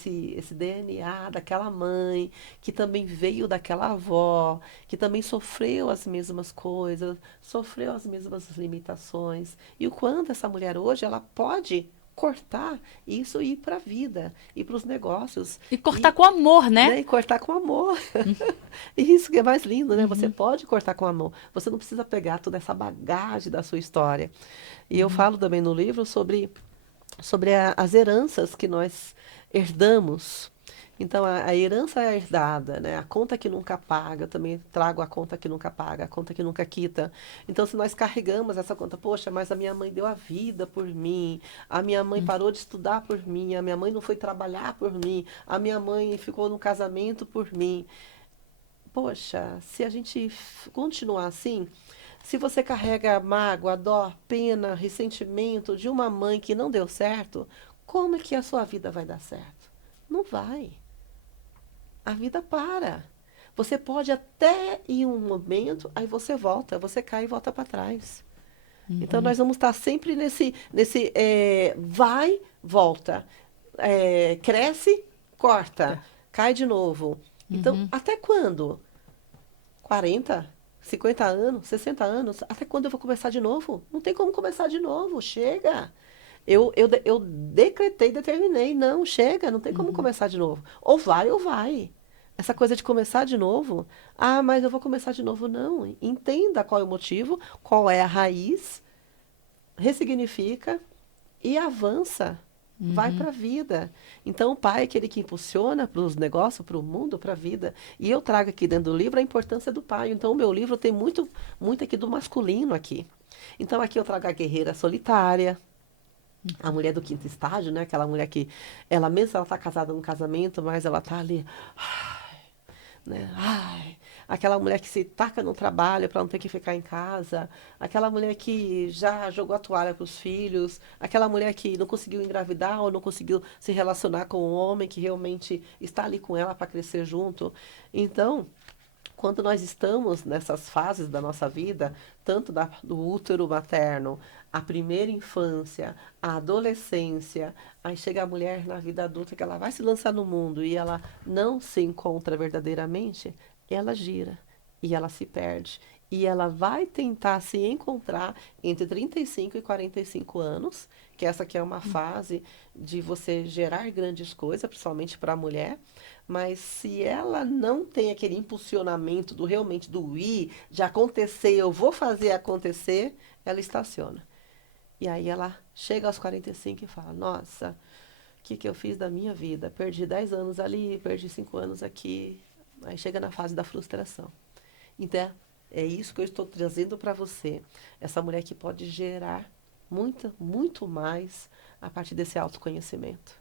DNA daquela mãe, que também veio daquela avó, que também sofreu as mesmas coisas, sofreu as mesmas limitações. E o quanto essa mulher hoje, ela pode cortar isso e ir para a vida, ir para os negócios, E cortar e, com amor, né? né, e cortar com amor. E isso que é mais lindo, né? Você Uhum, pode cortar com amor. Você não precisa pegar toda essa bagagem da sua história. E eu uhum. falo também no livro sobre as heranças que nós herdamos. Então, a herança é herdada, né? A conta que nunca paga, eu também trago a conta que nunca paga, a conta que nunca quita. Então, se nós carregamos essa conta, poxa, mas a minha mãe deu a vida por mim, a minha mãe parou de estudar por mim, a minha mãe não foi trabalhar por mim, a minha mãe ficou no casamento por mim. Poxa, se a gente continuar assim, se você carrega mágoa, dó, pena, ressentimento de uma mãe que não deu certo, como é que a sua vida vai dar certo? Não vai. A vida para. Você pode até ir um momento, aí você volta, você cai e volta para trás. Então nós vamos estar sempre nesse vai, volta, cresce, corta, Tá. cai de novo. Então, Uhum. até quando? 40, 50 anos, 60 anos, até quando eu vou começar de novo? Não tem como começar de novo, chega. Eu decretei, determinei, não, chega, não tem como começar de novo. Ou vai ou vai. Essa coisa de começar de novo, ah, mas eu vou começar de novo, não. Entenda qual é o motivo, qual é a raiz, ressignifica e avança. Vai para a vida. Então, o pai é aquele que impulsiona para os negócios, para o mundo, para a vida. E eu trago aqui dentro do livro a importância do pai. Então, o meu livro tem muito, muito aqui do masculino aqui. Então, aqui eu trago a guerreira solitária, a mulher do quinto estágio, né? Aquela mulher que, ela mesmo ela está casada num casamento, mas ela está ali, né? Ai, aquela mulher que se taca no trabalho para não ter que ficar em casa, aquela mulher que já jogou a toalha para os filhos, aquela mulher que não conseguiu engravidar ou não conseguiu se relacionar com um homem que realmente está ali com ela para crescer junto. Então, quando nós estamos nessas fases da nossa vida, tanto do útero materno, a primeira infância, a adolescência, aí chega a mulher na vida adulta que ela vai se lançar no mundo e ela não se encontra verdadeiramente, ela gira e ela se perde. E ela vai tentar se encontrar entre 35 e 45 anos, que essa aqui é uma fase de você gerar grandes coisas, principalmente para a mulher. Mas se ela não tem aquele impulsionamento do realmente do ir, de acontecer, eu vou fazer acontecer, ela estaciona. E aí ela chega aos 45 e fala: Nossa, o que que eu fiz da minha vida? Perdi 10 anos ali, perdi 5 anos aqui. Aí chega na fase da frustração. Então, é isso que eu estou trazendo para você. Essa mulher que pode gerar muito, muito mais a partir desse autoconhecimento.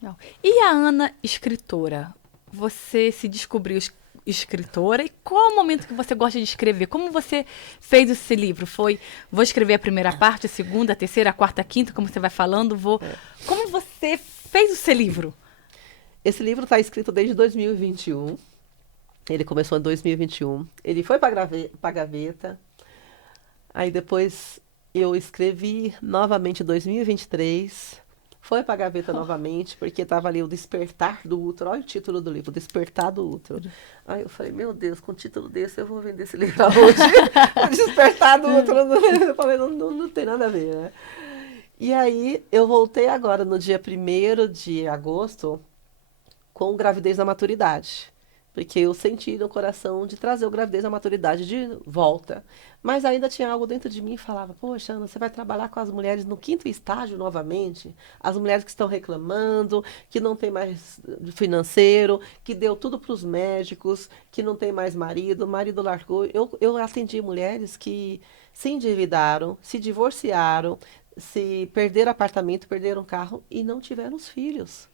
Não. E a Ana, escritora? Você se descobriu escritora? E qual é o momento que você gosta de escrever? Como você fez esse livro? Foi, vou escrever a primeira parte, a segunda, a terceira, a quarta, a quinta, como você vai falando, vou... Como você fez o seu livro? Esse livro está escrito desde 2021. Ele começou em 2021. Ele foi para a gaveta. Aí depois eu escrevi novamente em 2023. Foi para a gaveta novamente, porque estava ali o Despertar do Útero. Olha o título do livro, Despertar do Útero. Aí eu falei, meu Deus, com um título desse eu vou vender esse livro aonde? O Despertar do Útero. Eu falei, não tem nada a ver, né? E aí eu voltei agora no dia 1º de agosto com gravidez na maturidade. porque eu senti no coração de trazer o gravidez à maturidade de volta. Mas ainda tinha algo dentro de mim que falava, poxa, Ana, você vai trabalhar com as mulheres no quinto estágio novamente? As mulheres que estão reclamando, que não tem mais financeiro, que deu tudo para os médicos, que não tem mais marido, o marido largou. Eu atendi mulheres que se endividaram, se divorciaram, se perderam apartamento, perderam carro e não tiveram os filhos.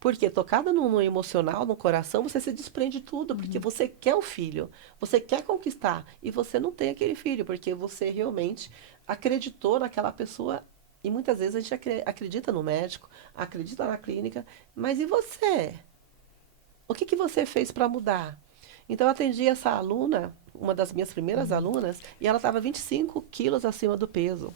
Porque tocada no emocional, no coração, você se desprende de tudo, porque você quer o filho, você quer conquistar, e você não tem aquele filho, porque você realmente acreditou naquela pessoa, e muitas vezes a gente acredita no médico, acredita na clínica, mas e você? O que que você fez para mudar? Então eu atendi essa aluna, uma das minhas primeiras alunas, e ela estava 25 quilos acima do peso.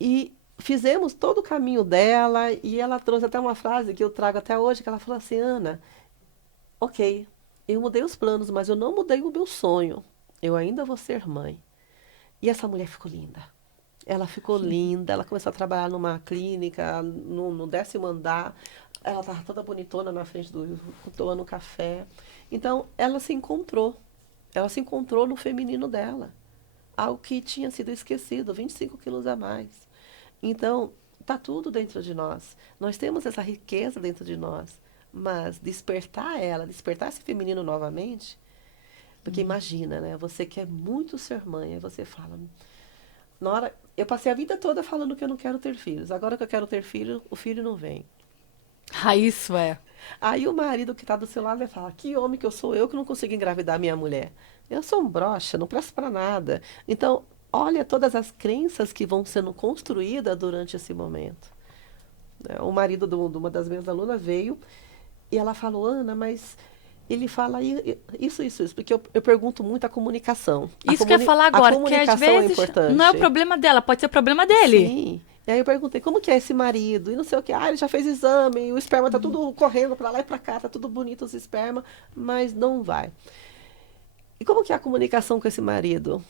E fizemos todo o caminho dela e ela trouxe até uma frase que eu trago até hoje, que ela falou assim, Ana, ok, eu mudei os planos, mas eu não mudei o meu sonho. Eu ainda vou ser mãe. E essa mulher ficou linda. Ela ficou linda, ela começou a trabalhar numa clínica, no 10º andar. Ela estava toda bonitona na frente tomando café. Então, ela se encontrou. Ela se encontrou no feminino dela. Algo que tinha sido esquecido, 25 quilos a mais. Então, está tudo dentro de nós. Nós temos essa riqueza dentro de nós. Mas despertar ela, despertar esse feminino novamente, porque imagina, né? Você quer muito ser mãe, aí você fala. Na hora, eu passei a vida toda falando que eu não quero ter filhos. Agora que eu quero ter filho, o filho não vem. Ah, isso é. Aí o marido que está do seu lado vai falar: que homem que eu sou eu que não consigo engravidar minha mulher? Eu sou um broxa, não presto para nada. Então, olha todas as crenças que vão sendo construídas durante esse momento. O marido de uma das minhas alunas veio e ela falou: Ana, mas ele fala isso, porque eu pergunto muito a comunicação. Isso que eu ia falar agora, A que às comunicação é vezes importante. não é o problema dela, pode ser o problema dele. Sim. E aí eu perguntei, como que é esse marido? E não sei o que. Ah, ele já fez exame, o esperma tá tudo correndo para lá e para cá, tá tudo bonito os esperma, mas não vai. E como que é a comunicação com esse marido?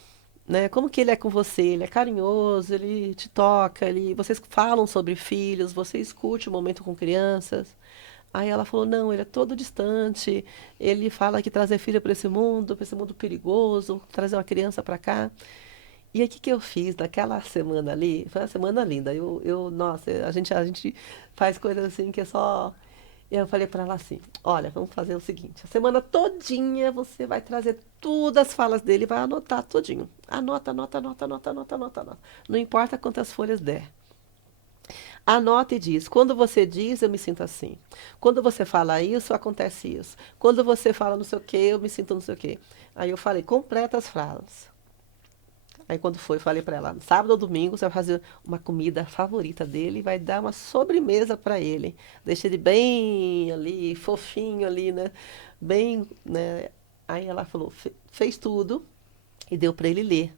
Né? Como que ele é com você? Ele é carinhoso, ele te toca, vocês falam sobre filhos, você escute o momento com crianças. Aí ela falou, não, ele é todo distante, ele fala que trazer filho para esse mundo perigoso, trazer uma criança para cá. E aí, o que que eu fiz naquela semana ali? Foi uma semana linda. Nossa, a gente faz coisas assim que é só. Eu falei para ela assim: olha, vamos fazer o seguinte: a semana todinha você vai trazer todas as falas dele e vai anotar todinho. Anota, anota, anota, anota, anota, anota, anota. Não importa quantas folhas der. Anota e diz: quando você diz, eu me sinto assim. Quando você fala isso, acontece isso. Quando você fala não sei o quê, eu me sinto não sei o quê. Aí eu falei: completa as frases. Aí quando foi, eu falei para ela, sábado ou domingo você vai fazer uma comida favorita dele e vai dar uma sobremesa para ele. Deixa ele bem ali, fofinho ali, né? Bem, né? Aí ela falou, fez tudo e deu para ele ler.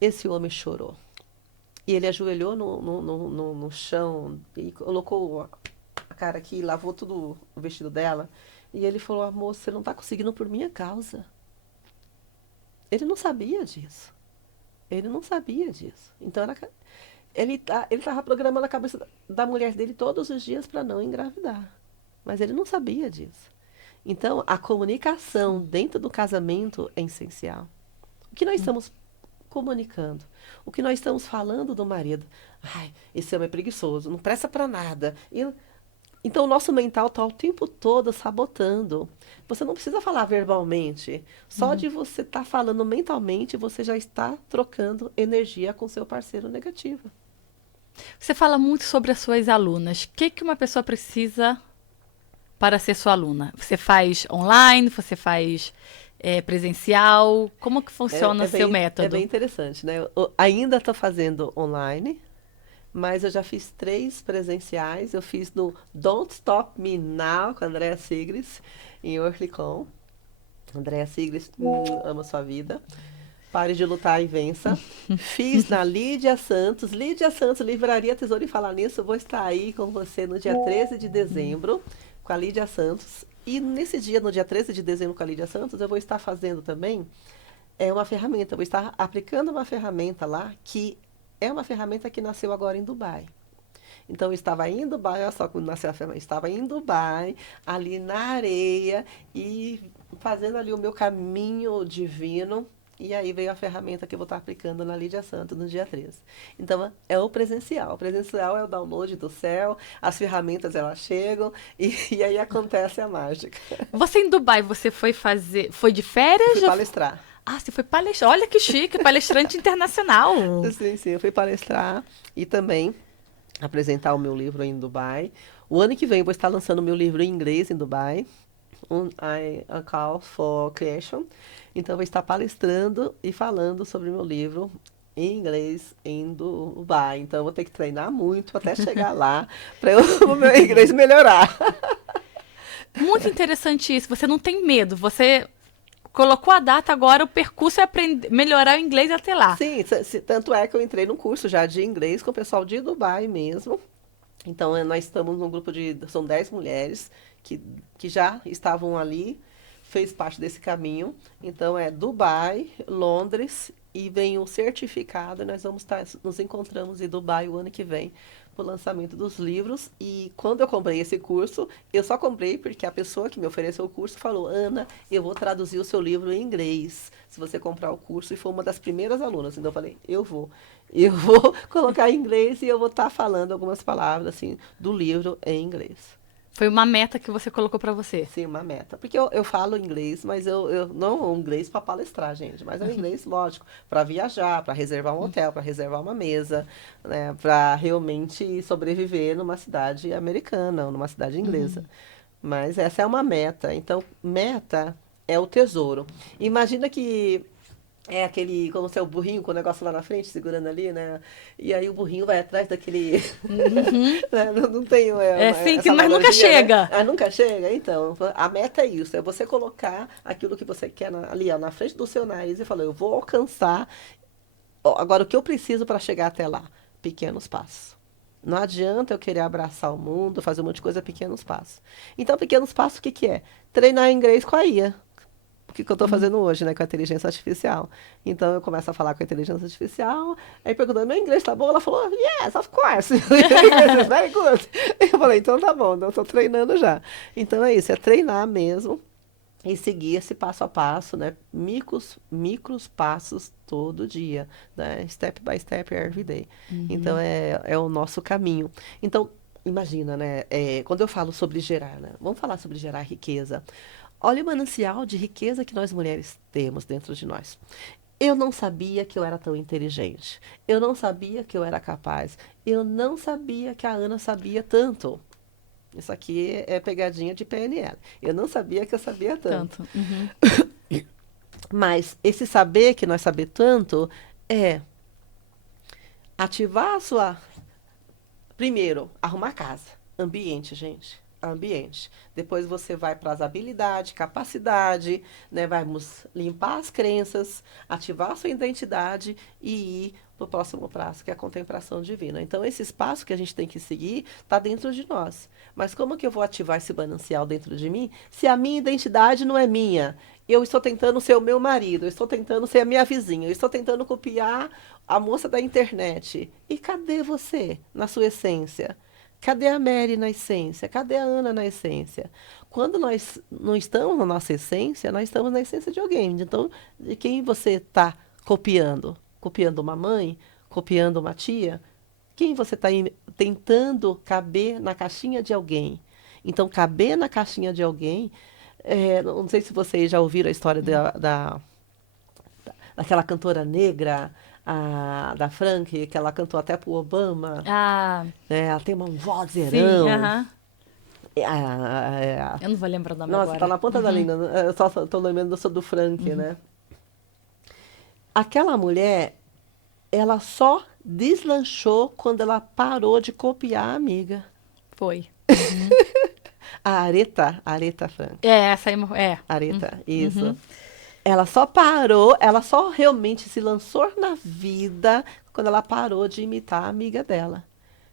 Esse homem chorou. E ele ajoelhou no chão e colocou a cara aqui, lavou tudo o vestido dela. E ele falou, amor, você não está conseguindo por minha causa. Ele não sabia disso. Ele não sabia disso. Então, ele estava programando a cabeça da mulher dele todos os dias para não engravidar. Mas ele não sabia disso. Então, a comunicação dentro do casamento é essencial. O que nós estamos comunicando? O que nós estamos falando do marido? Ai, esse homem é preguiçoso, não presta para nada. Então, o nosso mental está o tempo todo sabotando. Você não precisa falar verbalmente. Só de você estar falando mentalmente, você já está trocando energia com seu parceiro negativo. Você fala muito sobre as suas alunas. O que que uma pessoa precisa para ser sua aluna? Você faz online? Você faz presencial? Como que funciona o seu método? É bem interessante, né? Eu ainda estou fazendo online. Mas eu já fiz 3 presenciais. Eu fiz no Don't Stop Me Now, com a Andrea Sigris, em Orlicon. Andrea Sigris, ama sua vida. Pare de lutar e vença. Fiz na Lídia Santos. Lídia Santos, Livraria Tesouro. E falar nisso, eu vou estar aí com você no dia 13 de dezembro, com a Lídia Santos. E nesse dia, no dia 13 de dezembro, com a Lídia Santos, eu vou estar fazendo também uma ferramenta. Eu vou estar aplicando uma ferramenta lá que é uma ferramenta que nasceu agora em Dubai. Então, eu estava em Dubai, olha só como nasceu a ferramenta. Estava em Dubai, ali na areia, e fazendo ali o meu caminho divino. E aí veio a ferramenta que eu vou estar aplicando na Lídia Santos no dia 13. Então, é o presencial. O presencial é o download do céu, as ferramentas elas chegam e aí acontece a mágica. Você em Dubai, você foi fazer. Foi de férias? Fui palestrar. Ah, você foi palestrar. Olha que chique, palestrante internacional. Sim, sim, eu fui palestrar e também apresentar o meu livro em Dubai. O ano que vem eu vou estar lançando o meu livro em inglês em Dubai, A Call for Creation. Então, eu vou estar palestrando e falando sobre o meu livro em inglês em Dubai. Então, eu vou ter que treinar muito até chegar lá para o meu inglês melhorar. Muito interessante isso. Você não tem medo. Você colocou a data, agora o percurso é aprender, melhorar o inglês até lá. Sim, tanto é que eu entrei num curso já de inglês com o pessoal de Dubai mesmo. Então, nós estamos num grupo são 10 mulheres que já estavam ali, fez parte desse caminho. Então, é Dubai, Londres, e vem o certificado, e nós vamos estar, nos encontramos em Dubai o ano que vem, para o lançamento dos livros. E quando eu comprei esse curso, eu só comprei porque a pessoa que me ofereceu o curso falou: Ana, eu vou traduzir o seu livro em inglês, se você comprar o curso. E foi uma das primeiras alunas. Então, eu falei: eu vou. Eu vou colocar em inglês e eu vou estar falando algumas palavras assim do livro em inglês. Foi uma meta que você colocou pra você. Sim, uma meta. Porque eu falo inglês, mas eu não é um inglês para palestrar, gente. Mas é um inglês, lógico, para viajar, para reservar um hotel, para reservar uma mesa, né, para realmente sobreviver numa cidade americana ou numa cidade inglesa. Mas essa é uma meta. Então, meta é o tesouro. Imagina que é aquele, como se é o burrinho com o negócio lá na frente, segurando ali, né? E aí o burrinho vai atrás daquele. Né? Não tem Sim, essa mas nunca analogia, chega. né? Ah, nunca chega? Então, a meta é isso, é você colocar aquilo que você quer ali, ó, na frente do seu nariz e falar: eu vou alcançar. Ó, agora, o que eu preciso para chegar até lá? Pequenos passos. Não adianta eu querer abraçar o mundo, fazer um monte de coisa, pequenos passos. Então, pequenos passos, o que que é? Treinar inglês com a IA. O que que eu estou fazendo hoje, né, com a inteligência artificial. Então, eu começo a falar com a inteligência artificial, aí perguntando: meu inglês tá bom? Ela falou: yes, of course. English is very good. Eu falei: então tá bom, eu estou treinando já. Então, é isso, é treinar mesmo e seguir esse passo a passo, né, micros passos todo dia, né, step by step, every day. Então, é o nosso caminho. Então, imagina, né, quando eu falo sobre gerar, né, vamos falar sobre gerar riqueza. Olha o manancial de riqueza que nós mulheres temos dentro de nós. Eu não sabia que eu era tão inteligente. Eu não sabia que eu era capaz. Eu não sabia que a Ana sabia tanto. Isso aqui é pegadinha de PNL. Eu não sabia que eu sabia tanto. Mas esse saber que nós sabemos tanto é ativar a sua... Primeiro, arrumar a casa. Ambiente, gente. Ambiente. Depois você vai para as habilidades, capacidade, né? Vamos limpar as crenças, ativar a sua identidade e ir para o próximo passo, que é a contemplação divina. Então, esse espaço que a gente tem que seguir está dentro de nós. Mas como que eu vou ativar esse manancial dentro de mim se a minha identidade não é minha? Eu estou tentando ser o meu marido, eu estou tentando ser a minha vizinha, eu estou tentando copiar a moça da internet. E cadê você na sua essência? Cadê a Mary na essência? Cadê a Ana na essência? Quando nós não estamos na nossa essência, nós estamos na essência de alguém. Então, de quem você está copiando? Copiando uma mãe? Copiando uma tia? Quem você está tentando caber na caixinha de alguém? Então, caber na caixinha de alguém... não sei se vocês já ouviram a história daquela cantora negra, da Frank, que ela cantou até pro Obama. Ela tem uma vozeirão. Eu não vou lembrar o nome Nossa, agora. tá na ponta da língua. Eu só tô lembrando do Frank, né? Aquela mulher, ela só deslanchou quando ela parou de copiar a amiga. Foi. A Aretha Frank. Essa aí Aretha, isso. Ela só parou, ela só realmente se lançou na vida quando ela parou de imitar a amiga dela.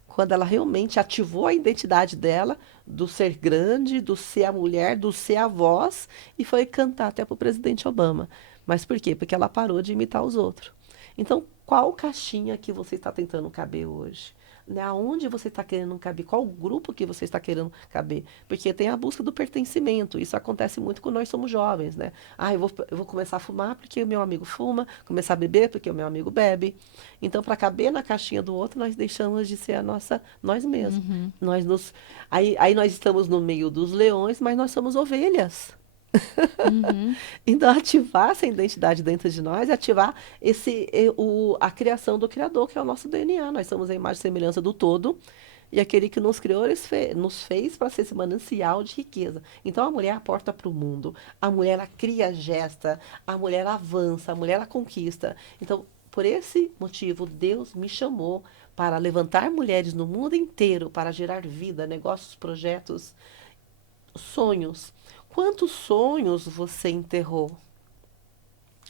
Quando ela realmente ativou a identidade dela, do ser grande, do ser a mulher, do ser a voz, e foi cantar até para o presidente Obama. Mas por quê? Porque ela parou de imitar os outros. Então, qual caixinha que você está tentando caber hoje? né, aonde você está querendo caber, qual grupo que você está querendo caber. Porque tem a busca do pertencimento. Isso acontece muito quando nós somos jovens, né? Ah, eu vou começar a fumar porque o meu amigo fuma, começar a beber porque o meu amigo bebe. Então, para caber na caixinha do outro, nós deixamos de ser nós mesmos. Uhum. Nós nos, aí nós estamos no meio dos leões, mas nós somos ovelhas. Uhum. Então, ativar essa identidade dentro de nós é ativar a criação do Criador, que é o nosso DNA. Nós somos a imagem e semelhança do todo, e aquele que nos criou, nos fez para ser esse manancial de riqueza. Então, a mulher é a porta para o mundo. A mulher, ela cria, gesta. A mulher avança. A mulher, ela conquista. Então, por esse motivo, Deus me chamou para levantar mulheres no mundo inteiro, para gerar vida, negócios, projetos, sonhos. Quantos sonhos você enterrou?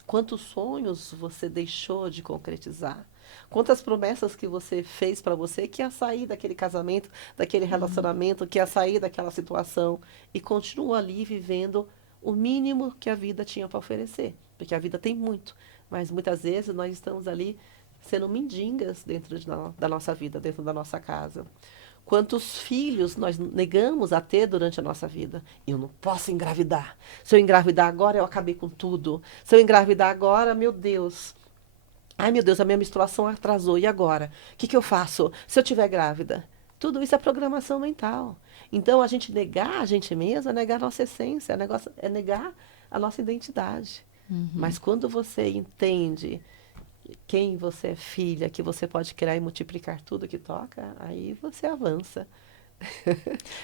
Quantos sonhos você deixou de concretizar? Quantas promessas que você fez para você que ia sair daquele casamento, daquele relacionamento, que ia sair daquela situação e continua ali vivendo o mínimo que a vida tinha para oferecer? Porque a vida tem muito, mas muitas vezes nós estamos ali sendo mendigas dentro da nossa vida, dentro da nossa casa. Quantos filhos nós negamos a ter durante a nossa vida? Eu não posso engravidar. Se eu engravidar agora, eu acabei com tudo. Se eu engravidar agora, meu Deus. Ai, meu Deus, a minha menstruação atrasou. E agora? O que eu faço se eu estiver grávida? Tudo isso é programação mental. Então, a gente negar a gente mesma é negar a nossa essência, é negar a nossa identidade. Uhum. Mas quando você entende quem você é filha, que você pode criar e multiplicar tudo que toca, aí você avança.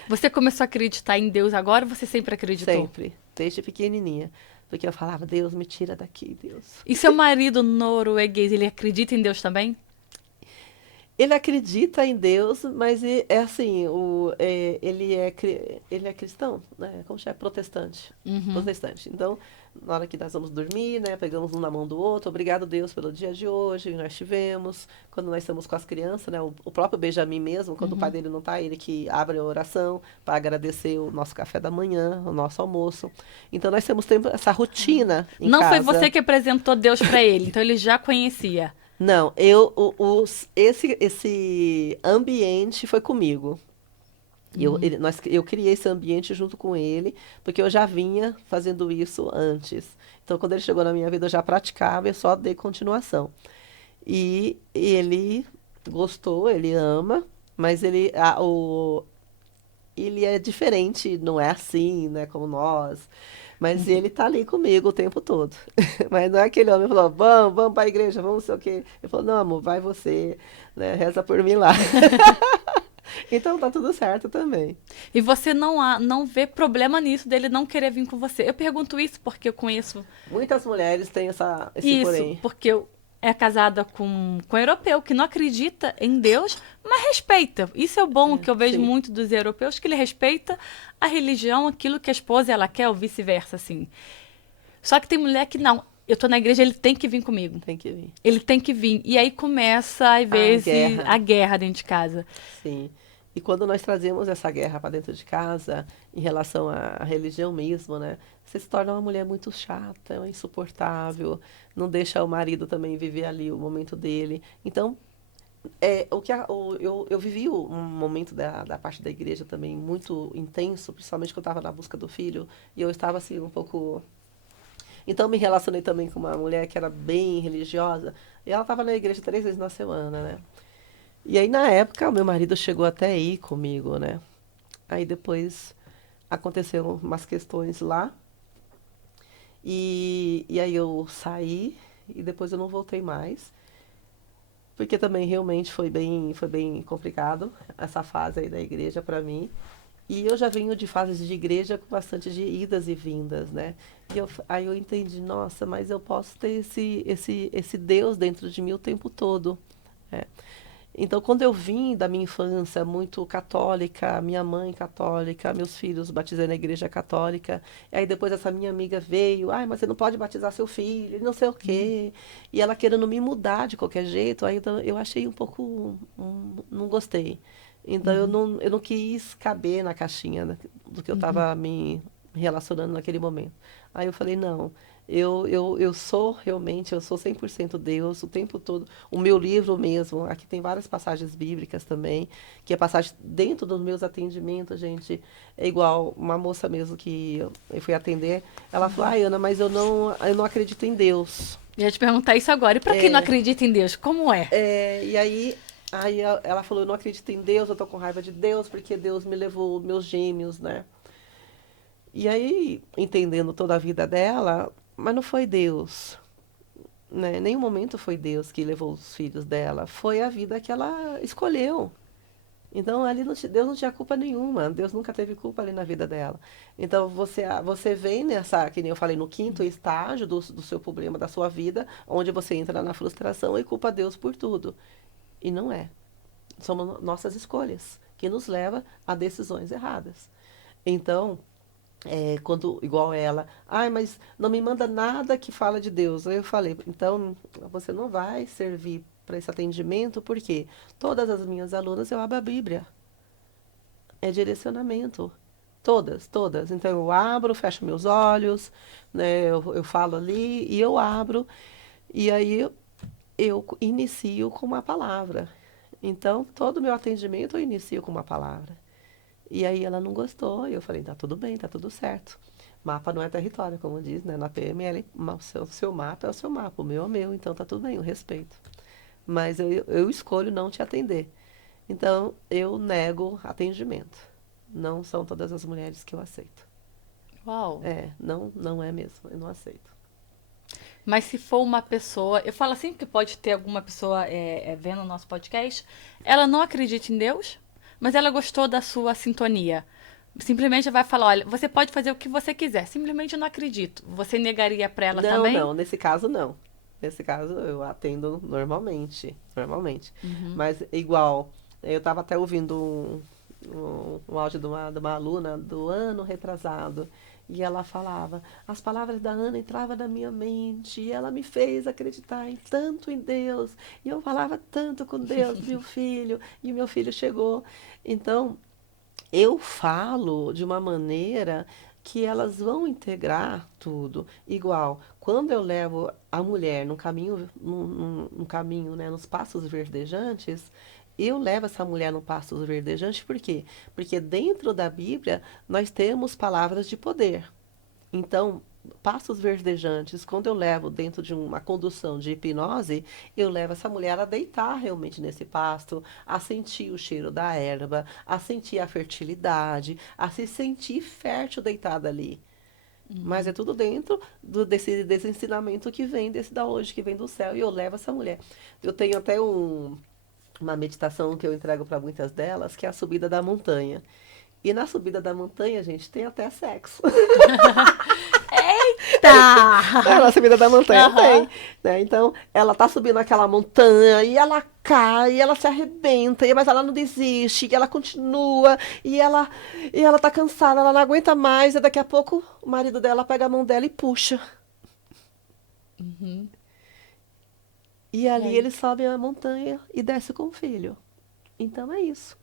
Você começou a acreditar em Deus agora ou você sempre acreditou? Sempre, desde pequenininha. Porque eu falava, Deus, me tira daqui, Deus. E seu marido norueguês, ele acredita em Deus também? Ele acredita em Deus, mas é assim, ele é cristão, né? Como chama? Protestante. Uhum. Protestante. Então, na hora que nós vamos dormir, né? Pegamos um na mão do outro. Obrigado, Deus, pelo dia de hoje que nós tivemos. Quando nós estamos com as crianças, né? O próprio Benjamin mesmo, quando o pai Uhum. dele não está, ele que abre a oração para agradecer o nosso café da manhã, o nosso almoço. Então, nós temos tempo, essa rotina em Não foi casa. você que apresentou Deus para ele, então ele já conhecia. Não, esse ambiente foi comigo. Uhum. Eu criei esse ambiente junto com ele, porque eu já vinha fazendo isso antes. Então, quando ele chegou na minha vida, eu já praticava e só dei continuação. E ele gostou, ele ama, mas ele é diferente, não é assim, né, como nós. Mas ele tá ali comigo o tempo todo. Mas não é aquele homem que falou, vamos para a igreja, vamos não sei o quê. Ele falou, não, amor, vai você, né, reza por mim lá. Então tá tudo certo também. E você não vê problema nisso dele não querer vir com você. Eu pergunto isso porque eu conheço Muitas mulheres têm esse isso, porém. porque eu é casada com um europeu que não acredita em Deus, mas respeita. Isso é o bom que eu vejo Sim, muito dos europeus, que ele respeita a religião, aquilo que a esposa ela quer, ou vice-versa, assim. Só que tem mulher que não. Eu tô na igreja, ele tem que vir comigo. tem que vir. Ele tem que vir. E aí começa, às A vezes, guerra, a guerra dentro de casa. sim. E quando nós trazemos essa guerra para dentro de casa, em relação à religião mesmo, né? Você se torna uma mulher muito chata, insuportável, não deixa o marido também viver ali o momento dele. Então, eu vivi um momento da parte da igreja também muito intenso, principalmente quando eu estava na busca do filho, e eu estava assim um pouco. Então, me relacionei também com uma mulher que era bem religiosa, e ela estava na igreja 3 vezes na semana, né? E aí, na época, o meu marido chegou até aí comigo, né? Aí depois aconteceram umas questões lá, e aí eu saí, e depois eu não voltei mais. Porque também realmente foi bem complicado essa fase aí da igreja para mim. E eu já venho de fases de igreja com bastante de idas e vindas, né? Aí eu entendi, nossa, mas eu posso ter esse Deus dentro de mim o tempo todo. Né? Então, quando eu vim da minha infância muito católica, minha mãe católica, meus filhos batizei na igreja católica, e aí depois essa minha amiga veio, ai, mas você não pode batizar seu filho, e não sei o quê, e ela querendo me mudar de qualquer jeito, aí então, eu achei um pouco, não gostei. Então, Uhum, eu não quis caber na caixinha, né, do que eu uhum, estava me relacionando naquele momento. Aí eu falei, não, Eu sou realmente, eu sou 100% Deus o tempo todo. O meu livro mesmo, aqui tem várias passagens bíblicas também, que é passagem dentro dos meus atendimentos, gente. É igual uma moça mesmo que eu fui atender, ela falou, ai, Ana, mas eu não acredito em Deus. Ia te perguntar isso agora. E pra quem não acredita em Deus, como é? E aí ela falou, eu não acredito em Deus, eu tô com raiva de Deus, porque Deus me levou meus gêmeos, né? E aí, entendendo toda a vida dela, mas não foi Deus, né? Em nenhum momento foi Deus que levou os filhos dela, foi a vida que ela escolheu. Então, ali Deus não tinha culpa nenhuma, Deus nunca teve culpa ali na vida dela. Então, você vem nessa, que nem eu falei, no quinto estágio do seu problema, da sua vida, onde você entra na frustração e culpa Deus por tudo. E não é. São nossas escolhas que nos levam a decisões erradas. Então, quando, igual ela, ai, mas não me manda nada que fala de Deus. Aí eu falei, então você não vai servir para esse atendimento, porque todas as minhas alunas eu abro a Bíblia. É direcionamento. Todas, todas. Então eu abro, fecho meus olhos, né, eu falo ali e eu abro. E aí eu inicio com uma palavra. Então, todo o meu atendimento eu inicio com uma palavra. E aí ela não gostou, e eu falei, tá tudo bem, tá tudo certo. Mapa não é território, como diz, né? Na PML, o seu mapa é o seu mapa, o meu é o meu, então tá tudo bem, eu respeito. Mas eu escolho não te atender. Então, eu nego atendimento. Não são todas as mulheres que eu aceito. Uau. Não, não é mesmo, eu não aceito. Mas se for uma pessoa, eu falo assim que pode ter alguma pessoa vendo o nosso podcast, ela não acredita em Deus, mas ela gostou da sua sintonia. Simplesmente vai falar, olha, você pode fazer o que você quiser, simplesmente eu não acredito. Você negaria pra ela Não, também? não, nesse caso não. Nesse caso eu atendo normalmente, normalmente. Mas igual, eu estava até ouvindo um áudio de uma aluna do ano retrasado, e ela falava, as palavras da Ana entravam na minha mente, e ela me fez acreditar em tanto em Deus, e eu falava tanto com Deus, meu filho, e o meu filho chegou. Então, eu falo de uma maneira que elas vão integrar tudo. Igual, quando eu levo a mulher no caminho, no caminho, né, nos passos verdejantes, eu levo essa mulher no passos verdejantes, por quê? Porque dentro da Bíblia nós temos palavras de poder. Então, passos verdejantes, quando eu levo dentro de uma condução de hipnose, eu levo essa mulher a deitar realmente nesse pasto, a sentir o cheiro da erva, a sentir a fertilidade, a se sentir fértil deitada ali. Mas é tudo dentro desse ensinamento que vem, desse da hoje, que vem do céu, e eu levo essa mulher. Eu tenho até uma meditação que eu entrego para muitas delas, que é a subida da montanha. E na subida da montanha, gente, tem até sexo. Tá! Na subida da montanha Aham. tem, né? Então, ela tá subindo aquela montanha e ela cai, e ela se arrebenta, mas ela não desiste, e ela continua, e ela tá cansada, ela não aguenta mais, e daqui a pouco o marido dela pega a mão dela e puxa. Uhum. E E ali aí? ele sobe a montanha e desce com o filho. Então é isso.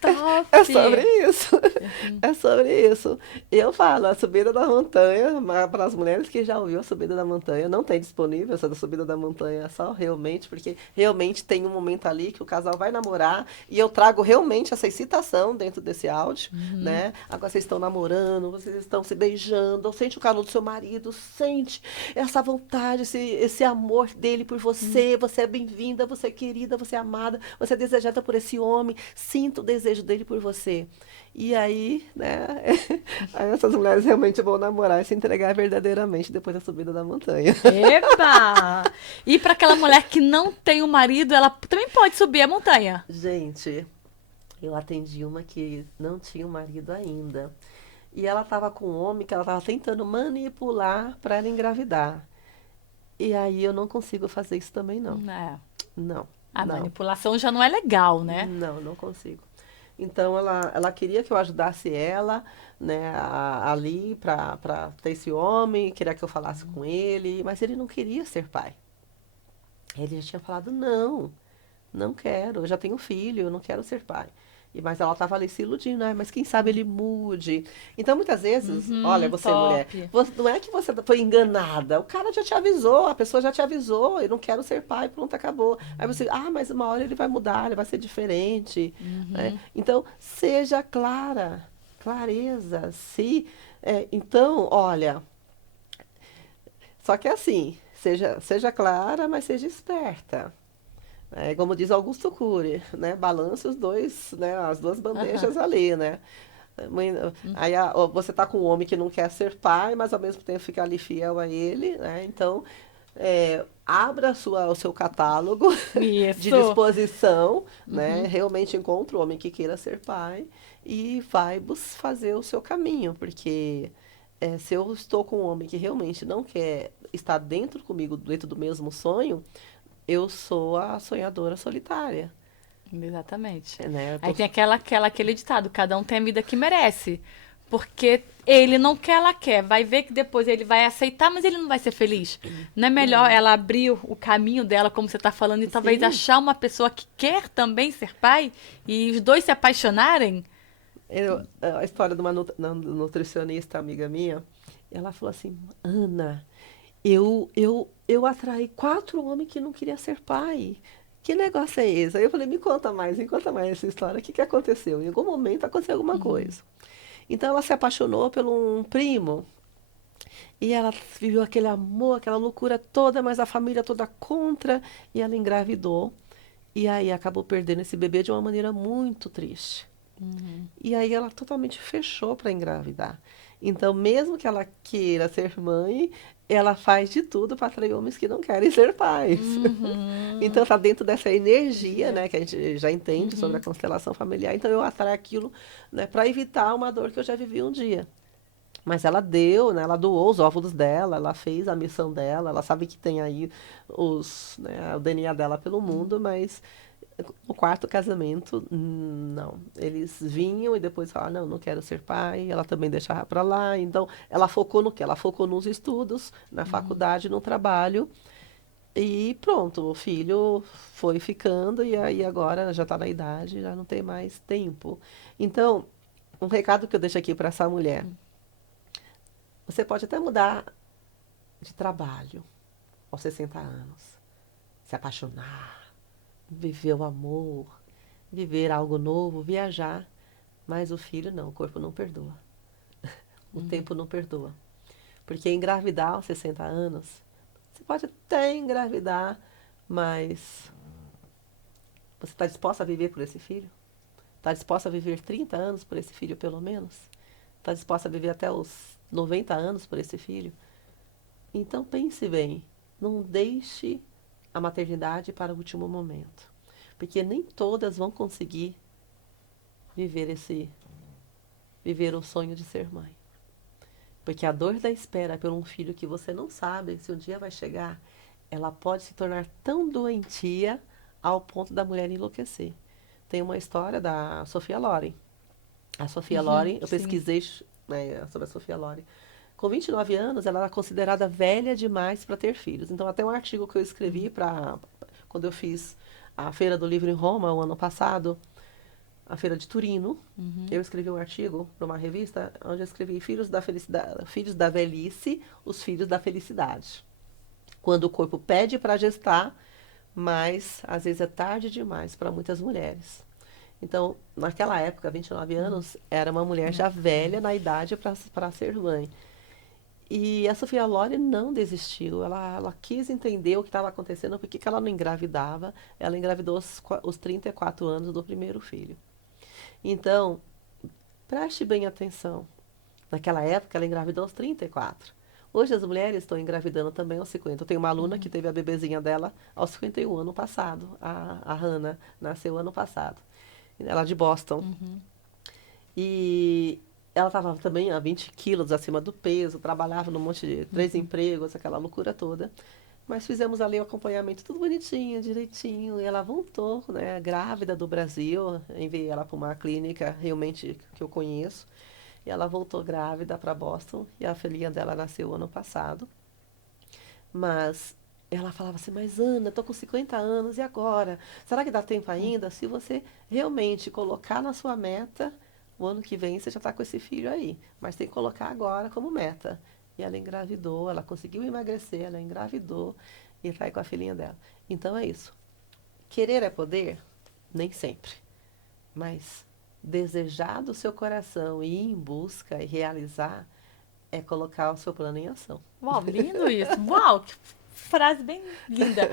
Top! É sobre isso. Uhum. É sobre isso. E eu falo, a subida da montanha, para as mulheres que já ouviu a subida da montanha, não tem disponível essa da subida da montanha, só realmente, porque realmente tem um momento ali que o casal vai namorar e eu trago realmente essa excitação dentro desse áudio, Uhum. né? Agora vocês estão namorando, vocês estão se beijando, sente o calor do seu marido, sente essa vontade, esse amor dele por você, você é bem-vinda, você é querida, você é amada, você é desejada por esse homem, sinta o desejo dele por você. E aí, né, aí essas mulheres realmente vão namorar e se entregar verdadeiramente depois da subida da montanha. Eba! E para aquela mulher que não tem o marido, ela também pode subir a montanha. Gente, eu atendi uma que não tinha um marido ainda. E ela estava com um homem que ela estava tentando manipular para ela engravidar. E aí eu não consigo fazer isso também, não. É. Não, A não. manipulação já não é legal, né? Não, não consigo. Então ela queria que eu ajudasse ela, né, ali para ter esse homem, queria que eu falasse com ele, mas ele não queria ser pai. Ele já tinha falado, não, não quero, eu já tenho filho, eu não quero ser pai. Mas ela estava ali se iludindo, né? Mas quem sabe ele mude. Então, muitas vezes, olha, você mulher, Top. não é que você foi enganada, o cara já te avisou, a pessoa já te avisou, eu não quero ser pai, pronto, acabou. Aí você, mas uma hora ele vai mudar, ele vai ser diferente, né? Uhum. Então, seja clara, clareza, se... então, olha, só que assim, seja clara, mas seja esperta. Como diz Augusto Cury, né? Balance os dois, né? As duas Aham. bandejas ali, né? Aí você tá com um homem que não quer ser pai, mas ao mesmo tempo fica ali fiel a ele, né? Então, abra o seu catálogo de Isso. disposição, né? Uhum. Realmente encontre o homem que queira ser pai e vai fazer o seu caminho, porque se eu estou com um homem que realmente não quer estar dentro comigo, dentro do mesmo sonho, eu sou a sonhadora solitária, Exatamente. né? Aí tem aquele ditado, cada um tem a vida que merece. Porque ele não quer, ela quer. Vai ver que depois ele vai aceitar, mas ele não vai ser feliz. Não é melhor Não, ela abrir o caminho dela, como você está falando, e talvez sim. achar uma pessoa que quer também ser pai e os dois se apaixonarem? A história de uma nutricionista amiga minha, ela falou assim, Ana, eu atraí 4 homens que não queriam ser pai. Que negócio é esse? Aí eu falei, me conta mais essa história. O que que aconteceu? Em algum momento aconteceu alguma coisa. Então ela se apaixonou por um primo e ela viveu aquele amor, aquela loucura toda, mas a família toda contra e ela engravidou. E aí acabou perdendo esse bebê de uma maneira muito triste. Uhum. E aí ela totalmente fechou para engravidar. Então, mesmo que ela queira ser mãe, ela faz de tudo para atrair homens que não querem ser pais. Então, Uhum. tá dentro dessa energia, É. né, que a gente já entende sobre a Uhum. constelação familiar. Então, eu atraio aquilo, né, para evitar uma dor que eu já vivi um dia. Mas ela deu, né, ela doou os óvulos dela, ela fez a missão dela, ela sabe que tem aí o DNA dela pelo mundo, mas no quarto casamento, não. Eles vinham e depois falavam, não, não quero ser pai. Ela também deixava para lá. Então, ela focou no quê? Ela focou nos estudos, na faculdade, no trabalho. E pronto, o filho foi ficando e aí agora já está na idade, já não tem mais tempo. Então, um recado que eu deixo aqui para essa mulher. Você pode até mudar de trabalho aos 60 anos, se apaixonar, viver o amor, viver algo novo, viajar. Mas o filho não, o corpo não perdoa. O tempo não perdoa. Porque engravidar aos 60 anos, você pode até engravidar, mas você está disposta a viver por esse filho? Está disposta a viver 30 anos por esse filho, pelo menos? Está disposta a viver até os 90 anos por esse filho? Então pense bem, não deixe a maternidade para o último momento. Porque nem todas vão conseguir viver viver o sonho de ser mãe. Porque a dor da espera por um filho que você não sabe se um dia vai chegar, ela pode se tornar tão doentia ao ponto da mulher enlouquecer. Tem uma história da Sofia Loren. A Sofia Uhum. Loren, eu Sim. pesquisei, né, sobre a Sofia Loren. Com 29 anos, ela era considerada velha demais para ter filhos. Então, até um artigo que eu escrevi quando eu fiz a Feira do Livro em Roma, o ano passado, a Feira de Turino, Uhum. eu escrevi um artigo para uma revista onde eu escrevi Filhos da Felicidade, Filhos da Velhice, os Filhos da Felicidade. Quando o corpo pede para gestar, mas às vezes é tarde demais para muitas mulheres. Então, naquela época, 29 anos, era uma mulher já velha na idade para ser mãe. E a Sofia Loren não desistiu, ela quis entender o que estava acontecendo, por que ela não engravidava. Ela engravidou os 34 anos do primeiro filho. Então, preste bem atenção. Naquela época, ela engravidou aos 34. Hoje as mulheres estão engravidando também aos 50. Eu tenho uma aluna que teve a bebezinha dela aos 51, ano passado. A Hannah nasceu ano passado. Ela é de Boston. Uhum. E ela estava também a 20 quilos acima do peso, trabalhava num monte de 3 empregos, aquela loucura toda. Mas fizemos ali o acompanhamento tudo bonitinho, direitinho. E ela voltou, né, grávida do Brasil. Enviei ela para uma clínica realmente que eu conheço. E ela voltou grávida para Boston e a filhinha dela nasceu ano passado. Mas ela falava assim, mas Ana, eu tô com 50 anos, e agora? Será que dá tempo ainda? Se você realmente colocar na sua meta, o ano que vem você já está com esse filho aí. Mas tem que colocar agora como meta. E ela engravidou, ela conseguiu emagrecer, ela engravidou e está aí com a filhinha dela. Então é isso. Querer é poder? Nem sempre. Mas desejar do seu coração e ir em busca e realizar é colocar o seu plano em ação. Uau, lindo isso. Uau, que frase bem linda.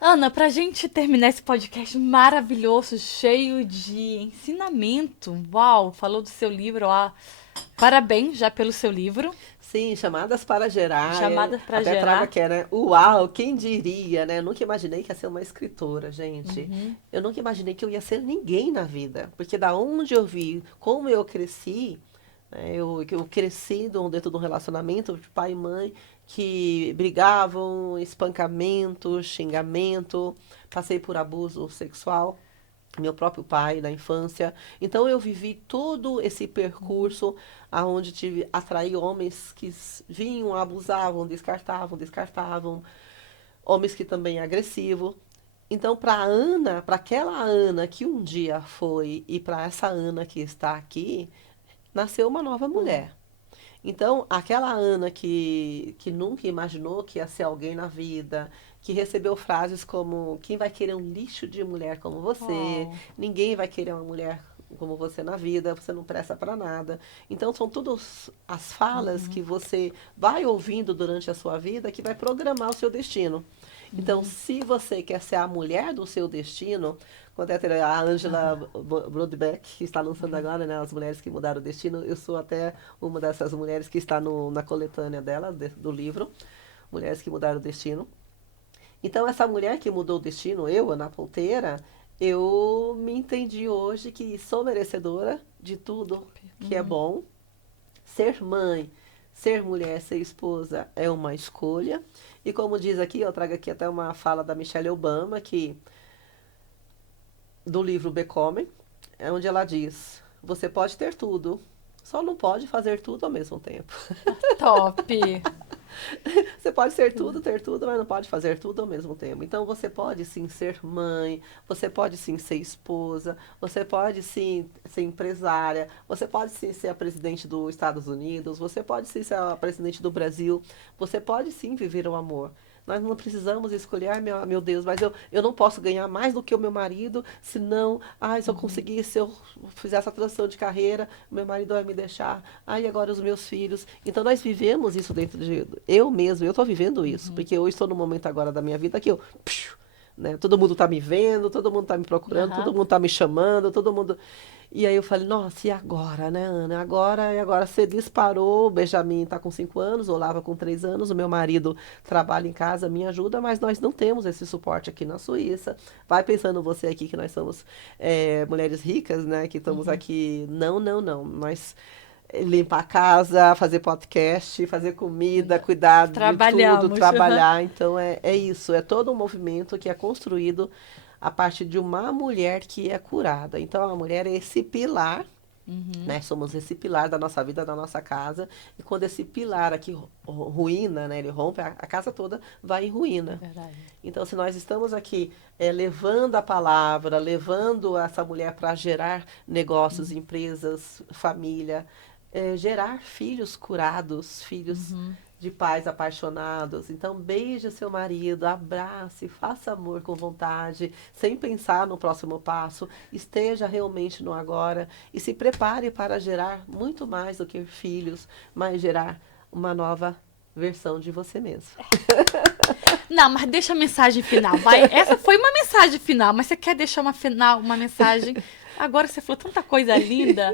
Ana, pra gente terminar esse podcast maravilhoso, cheio de ensinamento. Uau, falou do seu livro, ó. Parabéns já pelo seu livro. Sim, chamadas para gerar. Chamadas para Até trago gerar. aqui, né? Uau, quem diria, né? Eu nunca imaginei que ia ser uma escritora, gente. Eu nunca imaginei que eu ia ser ninguém na vida. Porque da onde eu vi, como eu cresci, né? Eu cresci dentro de um relacionamento de pai e mãe que brigavam, espancamento, xingamento, passei por abuso sexual meu próprio pai na infância. Então eu vivi todo esse percurso aonde tive atraí homens que vinham, abusavam, descartavam, homens que também agressivo. Então para Ana, para aquela Ana que um dia foi e para essa Ana que está aqui, nasceu uma nova mulher. Então, aquela Ana que nunca imaginou que ia ser alguém na vida, que recebeu frases como: quem vai querer um lixo de mulher como você? Oh. Ninguém vai querer uma mulher como você na vida, você não presta para nada. Então, são todas as falas que você vai ouvindo durante a sua vida que vai programar o seu destino. Então, se você quer ser a mulher do seu destino, quando é a Angela Broadbeck, que está lançando agora, né, As Mulheres que Mudaram o Destino, eu sou até uma dessas mulheres que está na coletânea dela, do livro, Mulheres que Mudaram o Destino. Então, essa mulher que mudou o destino, eu, Ana Ponteira, eu me entendi hoje que sou merecedora de tudo que é bom. Ser mãe, ser mulher, ser esposa é uma escolha. E como diz aqui, eu trago aqui até uma fala da Michelle Obama, que do livro Becoming, é onde ela diz: você pode ter tudo, só não pode fazer tudo ao mesmo tempo. Top. Você pode ser tudo, ter tudo, mas não pode fazer tudo ao mesmo tempo. Então você pode sim ser mãe, você pode sim ser esposa, você pode sim ser empresária, você pode sim ser a presidente dos Estados Unidos, você pode sim ser a presidente do Brasil, você pode sim viver o amor. Nós não precisamos escolher, ai meu Deus, mas eu não posso ganhar mais do que o meu marido, senão, ai, se eu conseguir, se eu fizer essa transição de carreira, meu marido vai me deixar, ai, agora os meus filhos. Então nós vivemos isso dentro de eu mesmo, eu estou vivendo isso, porque eu estou no momento agora da minha vida que eu, né, todo mundo está me vendo, todo mundo está me procurando, todo mundo está me chamando, todo mundo. E aí eu falei, nossa, e agora, né, Ana? E agora você disparou, o Benjamin está com 5 anos, o Olava com 3 anos, o meu marido trabalha em casa, me ajuda, mas nós não temos esse suporte aqui na Suíça. Vai pensando você aqui que nós somos mulheres ricas, né, que estamos aqui. Não, não, não. Nós limpar a casa, fazer podcast, fazer comida, cuidar de tudo, Trabalhamos. trabalhar. Então é isso, é todo um movimento que é construído a partir de uma mulher que é curada. Então a mulher é esse pilar, né? Somos esse pilar da nossa vida, da nossa casa. E quando esse pilar aqui ruína, né? Ele rompe, a casa toda vai em ruína. Verdade. Então, se nós estamos aqui levando a palavra, levando essa mulher para gerar negócios, empresas, família, gerar filhos curados, filhos de pais apaixonados. Então, beije seu marido, abrace, faça amor com vontade, sem pensar no próximo passo, esteja realmente no agora e se prepare para gerar muito mais do que filhos, mas gerar uma nova versão de você mesmo. Não, mas deixa a mensagem final, vai. Essa foi uma mensagem final, mas você quer deixar uma mensagem? Agora você falou tanta coisa linda,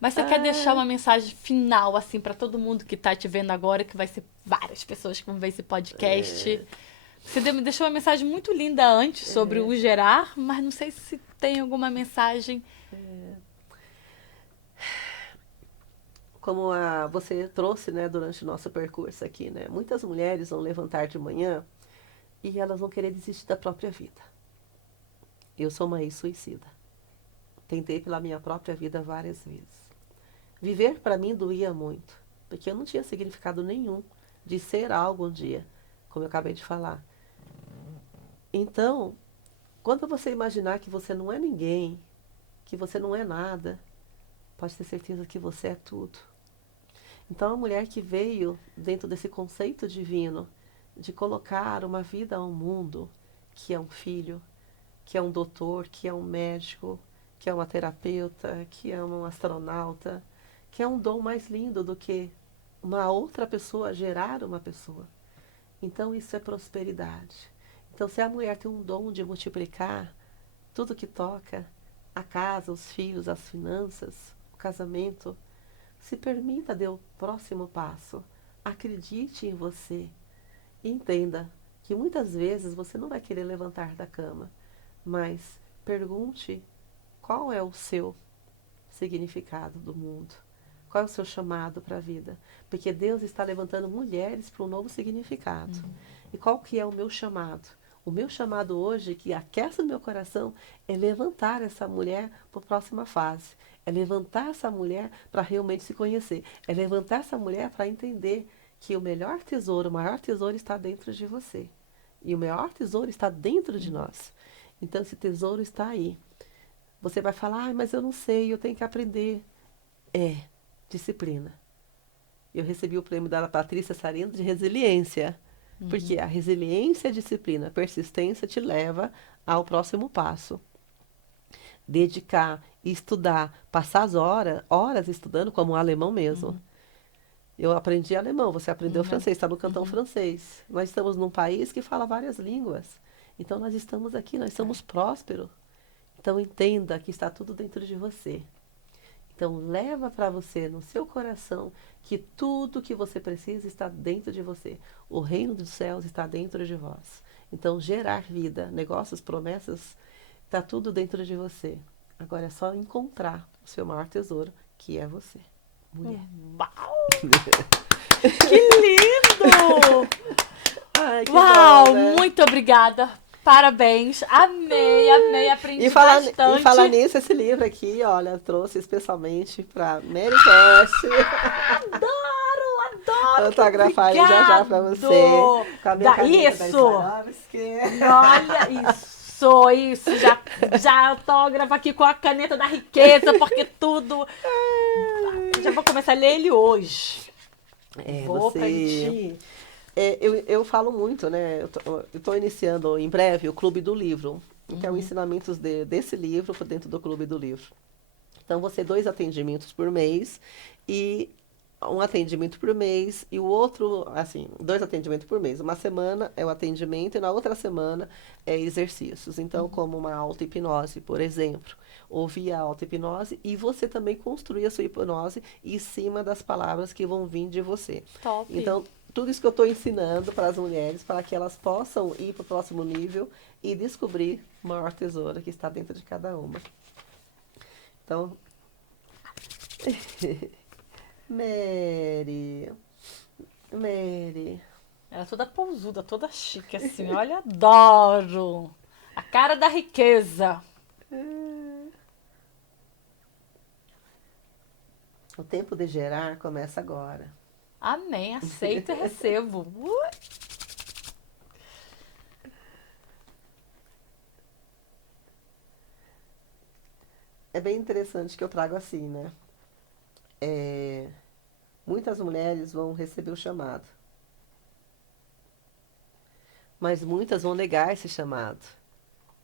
mas você quer deixar uma mensagem final, assim, para todo mundo que tá te vendo agora, que vai ser várias pessoas que vão ver esse podcast. Você deixou uma mensagem muito linda antes sobre o gerar, mas não sei se tem alguma mensagem. Como você trouxe, né, durante o nosso percurso aqui, né? Muitas mulheres vão levantar de manhã e elas vão querer desistir da própria vida. Eu sou uma ex-suicida. Tentei pela minha própria vida várias vezes. Viver para mim doía muito, porque eu não tinha significado nenhum de ser algo um dia, como eu acabei de falar. Então, quando você imaginar que você não é ninguém, que você não é nada, pode ter certeza que você é tudo. Então, a mulher que veio dentro desse conceito divino de colocar uma vida ao mundo, que é um filho, que é um doutor, que é um médico, que é uma terapeuta, que é um astronauta, que é um dom mais lindo do que uma outra pessoa gerar uma pessoa. Então, isso é prosperidade. Então, se a mulher tem um dom de multiplicar tudo que toca, a casa, os filhos, as finanças, o casamento, se permita dar o próximo passo. Acredite em você. E entenda que muitas vezes você não vai querer levantar da cama, mas pergunte qual é o seu significado do mundo. Qual é o seu chamado para a vida? Porque Deus está levantando mulheres para um novo significado. E qual que é o meu chamado? O meu chamado hoje, que aquece o meu coração, é levantar essa mulher para a próxima fase. É levantar essa mulher para realmente se conhecer. É levantar essa mulher para entender que o melhor tesouro, o maior tesouro está dentro de você. E o maior tesouro está dentro de nós. Então, esse tesouro está aí. Você vai falar, ah, mas eu não sei, eu tenho que aprender. É, disciplina. Eu recebi o prêmio da Patrícia Sarino de resiliência. Porque a resiliência, a disciplina, a persistência te leva ao próximo passo. Dedicar, estudar, passar as horas estudando, como o alemão mesmo. Eu aprendi alemão, você aprendeu francês, está no cantão francês. Nós estamos num país que fala várias línguas. Então nós estamos aqui, nós somos prósperos. Então entenda que está tudo dentro de você. Então leva para você, no seu coração, que tudo que você precisa está dentro de você. O reino dos céus está dentro de vós. Então gerar vida, negócios, promessas, está tudo dentro de você. Agora é só encontrar o seu maior tesouro, que é você, mulher. Uau! Que lindo! Ai, que Uau, bom, né? muito obrigada. Parabéns. Amei, aprendi E bastante. falar nisso, esse livro aqui, olha, eu trouxe especialmente para Mary Cash. Adoro! Autografar ele já para você. Com a minha caneta da Isso! Swarovski. Olha, isso. Já autógrafo aqui com a caneta da riqueza, porque tudo... Já vou começar a ler ele hoje. Vou pra ti. Eu falo muito, né? Eu estou iniciando em breve o Clube do Livro, que é o ensinamentos desse livro dentro do Clube do Livro. Então, vão ser 2 atendimentos por mês e um atendimento por mês e o outro, assim, 2 atendimentos por mês. Uma semana é o atendimento e na outra semana é exercícios. Então, como uma auto-hipnose, por exemplo. Ouvir a auto-hipnose e você também construir a sua hipnose em cima das palavras que vão vir de você. Top. Então, tudo isso que eu estou ensinando para as mulheres, para que elas possam ir para o próximo nível e descobrir o maior tesouro que está dentro de cada uma. Então, Mary, Ela é toda pousuda, toda chique, assim. Olha, adoro. A cara da riqueza. o tempo de gerar começa agora. Amém, aceito e recebo. É bem interessante que eu trago assim, né? Muitas mulheres vão receber o chamado, mas muitas vão negar esse chamado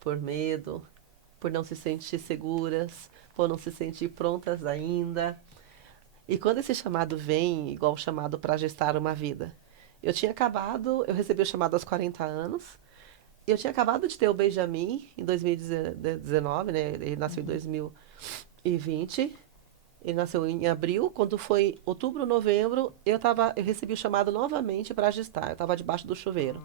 por medo, por não se sentir seguras, por não se sentir prontas ainda. E quando esse chamado vem, igual o chamado para gestar uma vida, eu recebi o chamado aos 40 anos, e eu tinha acabado de ter o Benjamin em 2019, né? Ele nasceu em 2020. Ele nasceu em abril. Quando foi outubro, novembro, eu recebi o chamado novamente para gestar. Eu estava debaixo do chuveiro.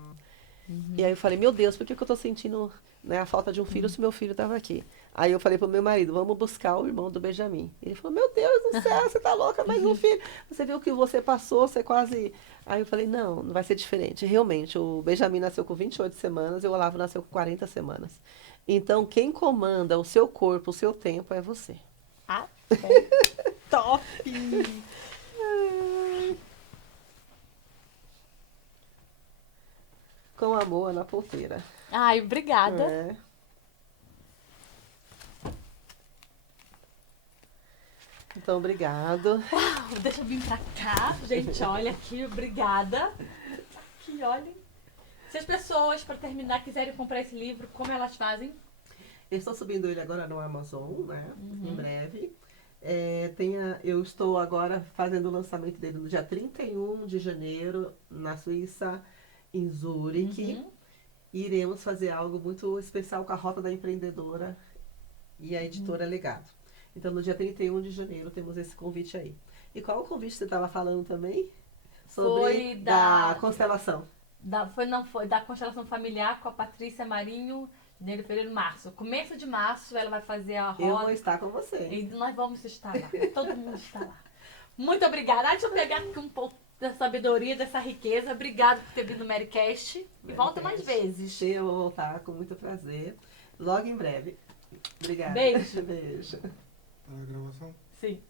E aí eu falei, meu Deus, por que eu estou sentindo, né, a falta de um filho se meu filho estava aqui? Aí eu falei pro meu marido, vamos buscar o irmão do Benjamin. Ele falou, meu Deus do céu, você tá louca, mais um filho. Você viu o que você passou, você quase... Aí eu falei, não vai ser diferente. Realmente, o Benjamin nasceu com 28 semanas e o Olavo nasceu com 40 semanas. Então, quem comanda o seu corpo, o seu tempo é você. Top! com amor na ponteira. Ai, obrigada. É. Então, obrigado. Deixa eu vir pra cá. Gente, olha aqui, obrigada. Aqui, olhem. Se as pessoas, para terminar, quiserem comprar esse livro, como elas fazem? Eu estou subindo ele agora no Amazon, né? Uhum. Em breve. Eu estou agora fazendo o lançamento dele no dia 31 de janeiro, na Suíça, em Zurique. Uhum. E iremos fazer algo muito especial com a Rota da Empreendedora e a editora Legado. Então, no dia 31 de janeiro, temos esse convite aí. E qual o convite que você estava falando também? Foi da constelação. Foi da constelação familiar com a Patrícia Marinho, janeiro, fevereiro, março. Começo de março ela vai fazer a roda. Eu vou estar com você. E nós vamos estar lá. Todo mundo está lá. Muito obrigada. Deixa eu pegar aqui um pouco da sabedoria, dessa riqueza. Obrigada por ter vindo no Marycast. E volta mais vezes. Eu vou voltar com muito prazer. Logo em breve. Obrigada. Beijo. Beijo. A gravação? Sim.